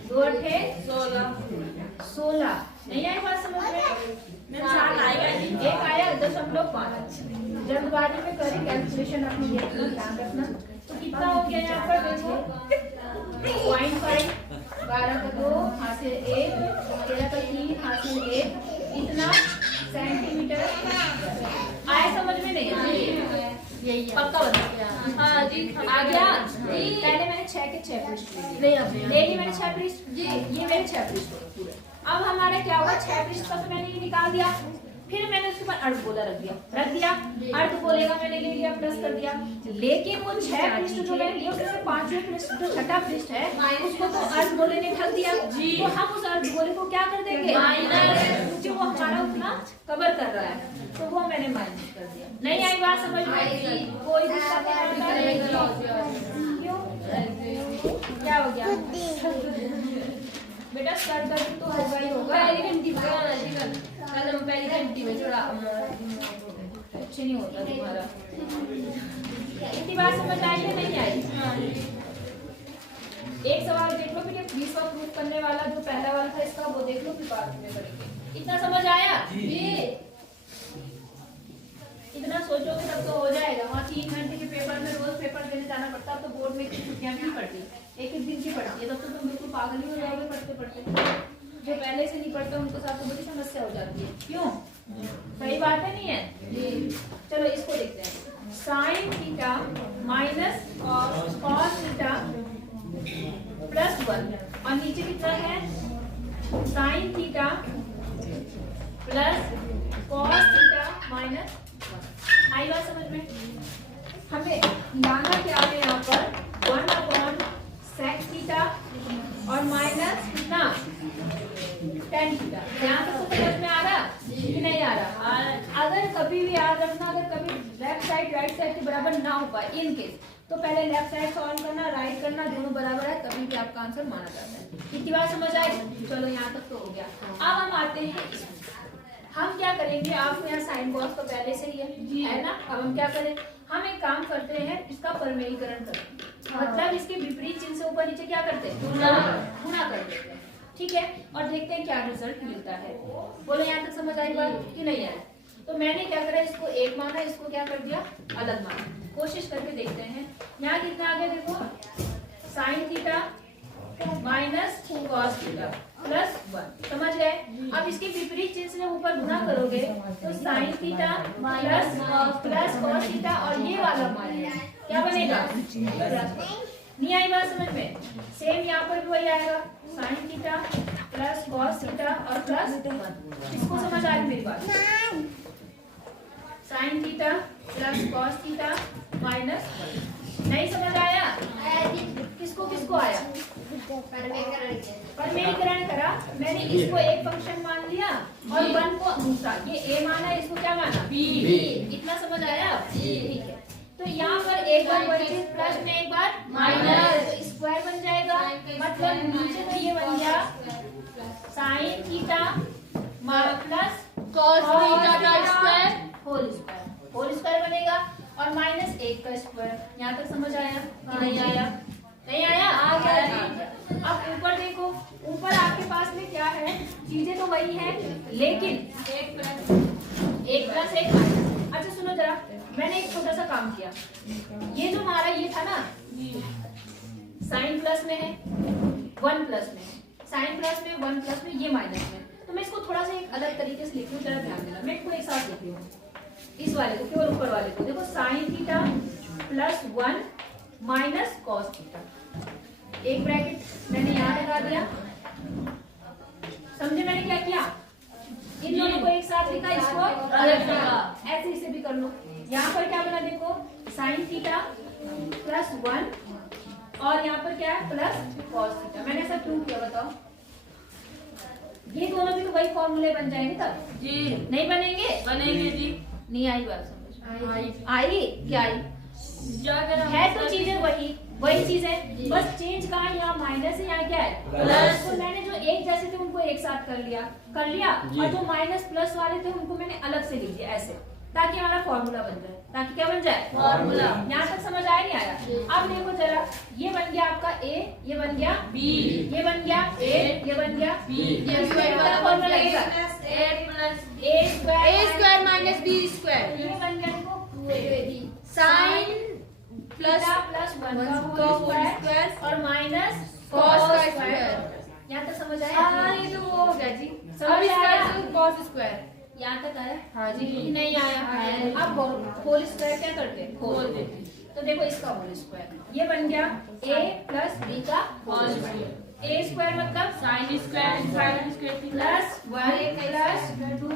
2 8 16। नहीं आई बात समझ में? 7 आएगा, एक आया 0.5। जल्दबाजी में करें कैलकुलेशन, अपनी ध्यान रखना। तो कितना हो गया यहाँ पर? देखो 0.5, 12 का 2, हाथ से 1, 13 का 3, हाथ से 1, इतना सेंटीमीटर आया। समझ में नहीं? यही पक्का बता। हाँ जी, आ गया जी। पहले मैंने 6 के 6 पृष्ठ ले ली मैंने 6 पृष्ठ जी। ये मेरे 6 पृष्ठ पूरे। अब हमारा क्या होगा? 6 पृष्ठ का तो मैंने ये निकाल दिया, फिर मैंने उसके बाद अर्धगोला रख दिया। अर्धगोले का मैंने ले लिया, प्लस कर दिया। लेकिन वो 6 पृष्ठ जो मैंने लिया उसमें 5वें पृष्ठ जो छठा पृष्ठ है उसको तो अर्धगोले ने ढक दिया जी। तो हम उस अर्धगोले को क्या कर देंगे? माइनस, क्योंकि वो हमारा उतना कवर कर रहा है, तो वो मैंने माइनस कर दिया। नहीं आई बात समझ में? कोई दिक्कत नहीं? क्यों? क्या हो गया बेटा? स्टार्ट कर तो होगा ही होगा। पहली घंटी में कल हम पहली घंटी में थोड़ा अच्छे नहीं होता तुम्हारा। इतनी बात समझ आई या नहीं आई? एक सवाल देख लो फिर, ये 20 का प्रूफ करने वाला जो पहला वाला था इसका वो देख लो, फिर बाद में करेंगे। इतना समझ आया जी? इतना सोचोगे तब तो हो जाएगा। वहाँ 3 घंटे के पेपर में रोज पेपर देने जाना पड़ता है, तो बोर्ड में छुट्टियां भी पड़ती, एक दिन की पड़ती है, तब तो तुम बिल्कुल पागल ही हो जाओगे पढ़ते पढ़ते। जो पहले से नहीं पढ़ते उनके साथ तो बड़ी समस्या हो जाती है। क्यों? सही बात है नहीं है? चलो इसको देखते हैं। Sine theta minus cos theta plus 1 और नीचे कितना है sine theta plus cos theta minus 1। आई बात समझ में? हमें लाना क्या है यहाँ पर 1 सेक थीटा और माइनस कितना tan थीटा। यहाँ तक तो समझ में आ रहा कि नहीं आ रहा? अगर कभी भी याद रखना, अगर कभी लेफ्ट साइड राइट साइड के बराबर ना हो पाए इन केस, तो पहले लेफ्ट साइड सॉल्व करना, राइट करना, दोनों बराबर है तभी भी आपका आंसर माना जाता है। कितनी बात समझ आई? चलो यहाँ तक तो हो गया। अब हम आते हैं इसमें। हम क्या करेंगे, आपको यहाँ साइन कॉस तो पहले से ही है ना। अब हम क्या करें, हम एक काम करते हैं, इसका परमेयीकरण करते हैं। मतलब इसके विपरीत चिन्ह से ऊपर नीचे क्या करते हैं, गुणा कर देते हैं। ठीक है, और देखते हैं क्या रिजल्ट मिलता है। बोलो यहाँ तक समझ आई बात कि नहीं आई? तो मैंने क्या करा, इसको एक माना, इसको क्या कर दिया अलग माना। कोशिश करके देखते हैं। यहाँ कितना आ गया देखो, sine theta minus cos theta plus 1। समझ गए? अब इसके विपरीत चिन्ह से जब ऊपर गुणा करोगे तो sine theta plus cos theta और ये वाला मान क्या बनेगा, नहीं आई बात समझ में? सेम यहाँ पर भी वही आएगा, sine theta plus cos theta और प्लस 1। इसको समझ आ रही मेरी बात? Sine theta plus cos theta minus 1। नहीं समझ आया? किसको किसको आया? परमेयीकरण करा मैंने, इसको एक फंक्शन मान लिया और 1 को दूसरा। ये a माना, इसको क्या माना b। इतना समझ आया? ठीक है, तो यहाँ पर एक बार वही चीज प्लस में एक बार माइनस, तो स्क्वायर बन जाएगा। मतलब नीचे तो ये बन गया sine theta plus cos theta का स्क्वायर होल स्क्वायर बनेगा और माइनस 1 का स्क्वायर। यहाँ तक समझ आया कि नहीं आया? नहीं आया? आ गया। अब ऊपर देखो, ऊपर आपके पास में क्या है, चीजें तो वही है लेकिन एक प्लस एक माइनस। अच्छा सुनो जरा, मैंने एक छोटा सा काम किया। ये जो हमारा ये था ना, साइन प्लस में है 1 प्लस में है, साइन प्लस में 1 प्लस में, ये माइनस में। तो मैं इसको थोड़ा सा एक अलग तरीके से लिख रही हूँ, जरा ध्यान देना। मैं इसको एक साथ लिख रही हूँ, इस वाले को केवल ऊपर वाले को। देखो sine theta plus 1 minus cos theta, एक ब्रैकेट मैंने यहाँ लगा दिया। समझे मैंने क्या किया? इन दोनों को एक साथ लिखा, इसको अलग लिखा। ऐसे इसे भी कर लो। यहाँ पर क्या बना देखो, साइन थीटा प्लस 1 और यहाँ पर क्या है प्लस कॉस थीटा। मैंने ऐसा क्यों किया बताओ? ये दोनों भी तो वही फॉर्मूले बन जाएंगे तब जी, नहीं बनेंगे? बनेंगे जी। नहीं आई बात समझ? आई क्या आई? है तो चीजें वही चीज है, बस चेंज कहाँ, यहाँ माइनस है, यहाँ क्या है प्लस। तो मैंने जो एक जैसे थे उनको एक साथ कर लिया और जो माइनस प्लस वाले थे उनको मैंने अलग से लिख दिया ऐसे, ताकि हमारा फॉर्मूला बन जाए। ताकि क्या बन जाए? फॉर्मूला। यहाँ तक समझ आया नहीं आया? अब देखो जरा, ये बन गया आपका a, ये बन गया b, ये बन गया a, ये बन गया b। ये वाला फॉर्मूला लगेगा a square minus b square. ये बन गया देखो साइन प्लस 1 का होल स्क्वायर और माइनस कॉस का स्क्वायर। यहाँ तक समझ आया? हाँ, ये तो वो हो गया जी, समझ आया? कॉस स्क्वायर यहाँ तक आया? हाँ जी। नहीं आया? अब होल स्क्वायर क्या करते हैं, खोल देते हैं। तो देखो इसका होल स्क्वायर, ये बन गया a प्लस b का होल स्क्वायर। a स्क्वायर मतलब sine square plus 1 plus 2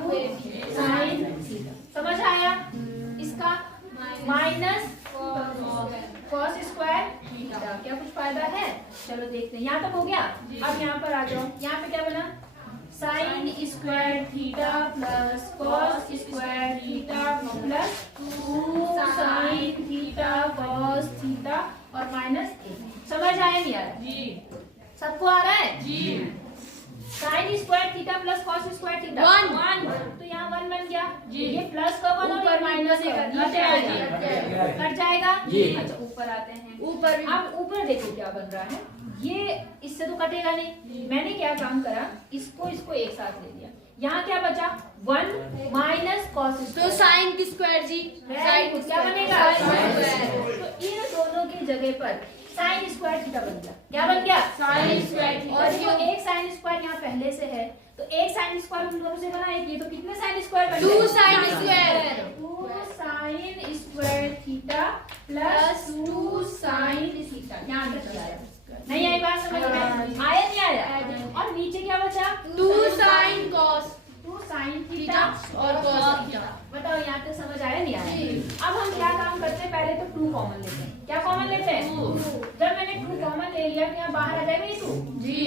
sine theta. समझ आया? इसका माइनस कॉस स्क्वायर थीटा। क्या कुछ फायदा है? चलो देखते हैं। यहाँ तक हो गया? अब यहाँ पर आ जाओ, यहाँ पे क्या बना, sign square theta plus cos square theta plus 2 sine theta cos theta और माइनस 1। समझ आया नहीं आया जी? सबको आ रहा है जी? Sine square theta plus cos square theta 1, तो यहाँ 1 बन गया जी। ये प्लस का 1 और माइनस का कट जाएगा जी। अच्छा ऊपर आते हैं, ऊपर अब ऊपर देखो क्या बन रहा है, ये इससे तो कटेगा नहीं। मैंने क्या काम करा, इसको एक साथ ले लिया। यहाँ क्या बचा 1 माइनस कॉस, तो साइन की स्क्वायर जी, साइन क्या बनेगा? तो इन दोनों की जगह पर साइन स्क्वायर थीटा बन गया। क्या बन गया? Sign square theta. और जो एक साइन स्क्वायर यहाँ पहले से है, तो एक साइन स्क्वायर उन दोनों से बना एक, ये तो कितने साइन स्क्वायर बन गए? 2 sine square. 2 sign square theta plus 2 sine theta. यहाँ तक आया नहीं समझ आया नहीं आया? अब हम क्या काम करते हैं, पहले तो 2 कॉमन लेते हैं। क्या कॉमन लेते हैं? 2। जब मैंने 2 कॉमन ले लिया, क्या बाहर आ जाएगा ये 2? जी।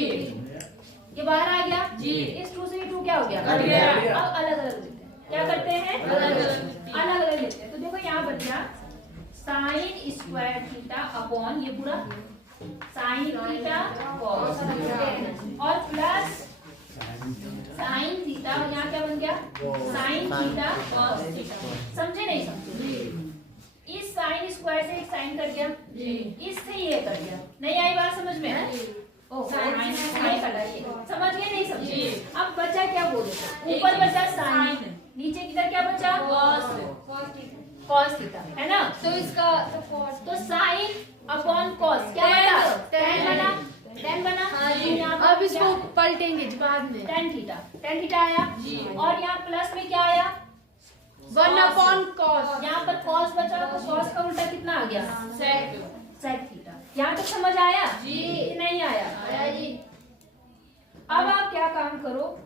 ये बाहर आ गया जी। इस 2 से ये 2 क्या हो गया? कट गया। अब अलग अलग लेते हैं। क्या करते हैं? अलग अलग लेते हैं। तो देखो यहाँ बच गया साइन स्क्वायर थीटा अपॉन ये पूरा साइन थीटा कॉस और प्लस साइन थीटा, यहाँ क्या बन गया? Sine theta cos theta. समझे नहीं समझे? इस साइन स्क्वायर से एक साइन कट गया, इससे ये कट गया। नहीं आई बात समझ में? समझ गए नहीं समझे? अब बचा क्या बोलो? ऊपर बचा साइन, नीचे किधर क्या बचा? कॉस थीटा, है ना? तो इसका तो साइन अपॉन कॉस क्या बना? tan बना। अब इसको पलटेंगे बाद में। tan थीटा आया और यहाँ प्लस में क्या आया? 1 अपॉन कॉस। यहाँ पर कॉस बचा तो कॉस का उल्टा कितना आ गया? Sec theta. यहाँ तक समझ आया जी? नहीं आया जी। अब आप क्या काम करो,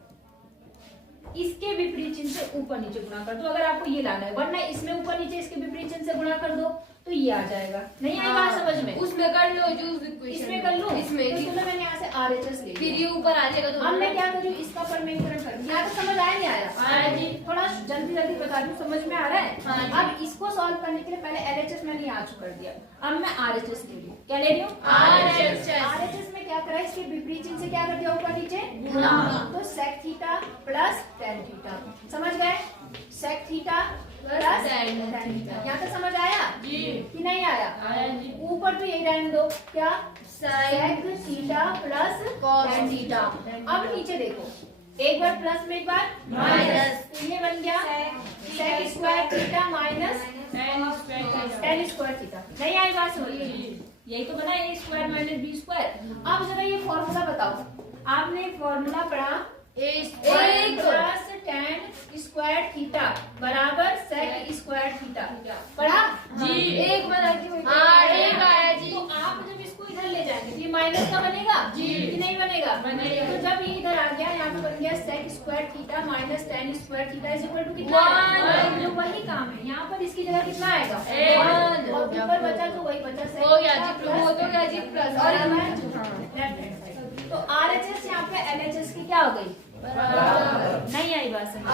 इसके विपरीत चिन्ह से ऊपर नीचे गुणा कर दो अगर आपको ये लाना है, वरना इसमें ऊपर नीचे इसके विपरीत चिन्ह से गुणा कर दो तो ये आ जाएगा। नहीं आई बात समझ में? उसमें कर लो जो इसमें कर लो। इसमें तो चलो मैंने यहाँ से RHS ले फिर लिया। ये ऊपर आ जाएगा। अब मैं क्या करूँ, इसका परमेश्वरण करूँ। यहाँ तो समझ आया नहीं आया? आया जी। थोड़ा जल्दी जल्दी बता दूं, समझ में आ रहा है? हाँ जी। अब इसको सॉल्व करने के लिए पहले LHS मैंने यहाँ कर दिया, अब मैं RHS ले रही हूँ। क्या ले रही हूँ? RHS में क्या करा, इसके विपरीत चिन्ह से क्या कर दिया? ऊपर नीचे गुणा। तो sec theta plus tan theta. समझ गए? sec theta plus tan theta. यहाँ तक समझ आया जी कि नहीं आया? ऊपर तो यही रहने दो, क्या? sec theta plus tan theta. अब नीचे देखो, एक बार प्लस में एक बार माइनस, तो ये बन गया sec square theta minus tan square theta. नहीं आई बात समझ? यही तो बना a square minus b square. अब जरा ये फॉर्मूला बताओ, आपने फॉर्मूला पढ़ा एक प्लस tan स्क्वायर थीटा बराबर sec स्क्वायर थीटा। पढ़ा जी? एक बना के एक आया जी। तो आप जब इसको इधर ले जाएंगे तो ये माइनस का बनेगा जी कि नहीं बनेगा? बनेगा। तो जब ये इधर आ गया, यहाँ पे बन गया sec square theta minus tan square theta is equal to कितना? 1। जो वही काम है, यहाँ पर इसकी जगह कितना आएगा? 1। और ऊपर बचा तो वही बचा sec हो गया जी, प्लस वो तो क्या जी प्लस और और लेफ्ट हैंड साइड। तो RHS यहाँ पे LHS की क्या हो गई? नहीं आई बात समझ?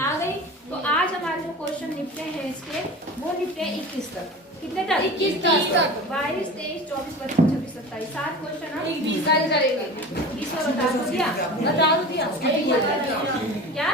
आ गई। तो आज हमारे जो क्वेश्चन निपटे हैं इसके, वो निपटे 21 तक। कितने तक? 21 तक। 22, 23, 24, 25, 26, 27 7 क्वेश्चन हम 20 करेंगे। 20 में बता दिया। बता दो दिया क्या?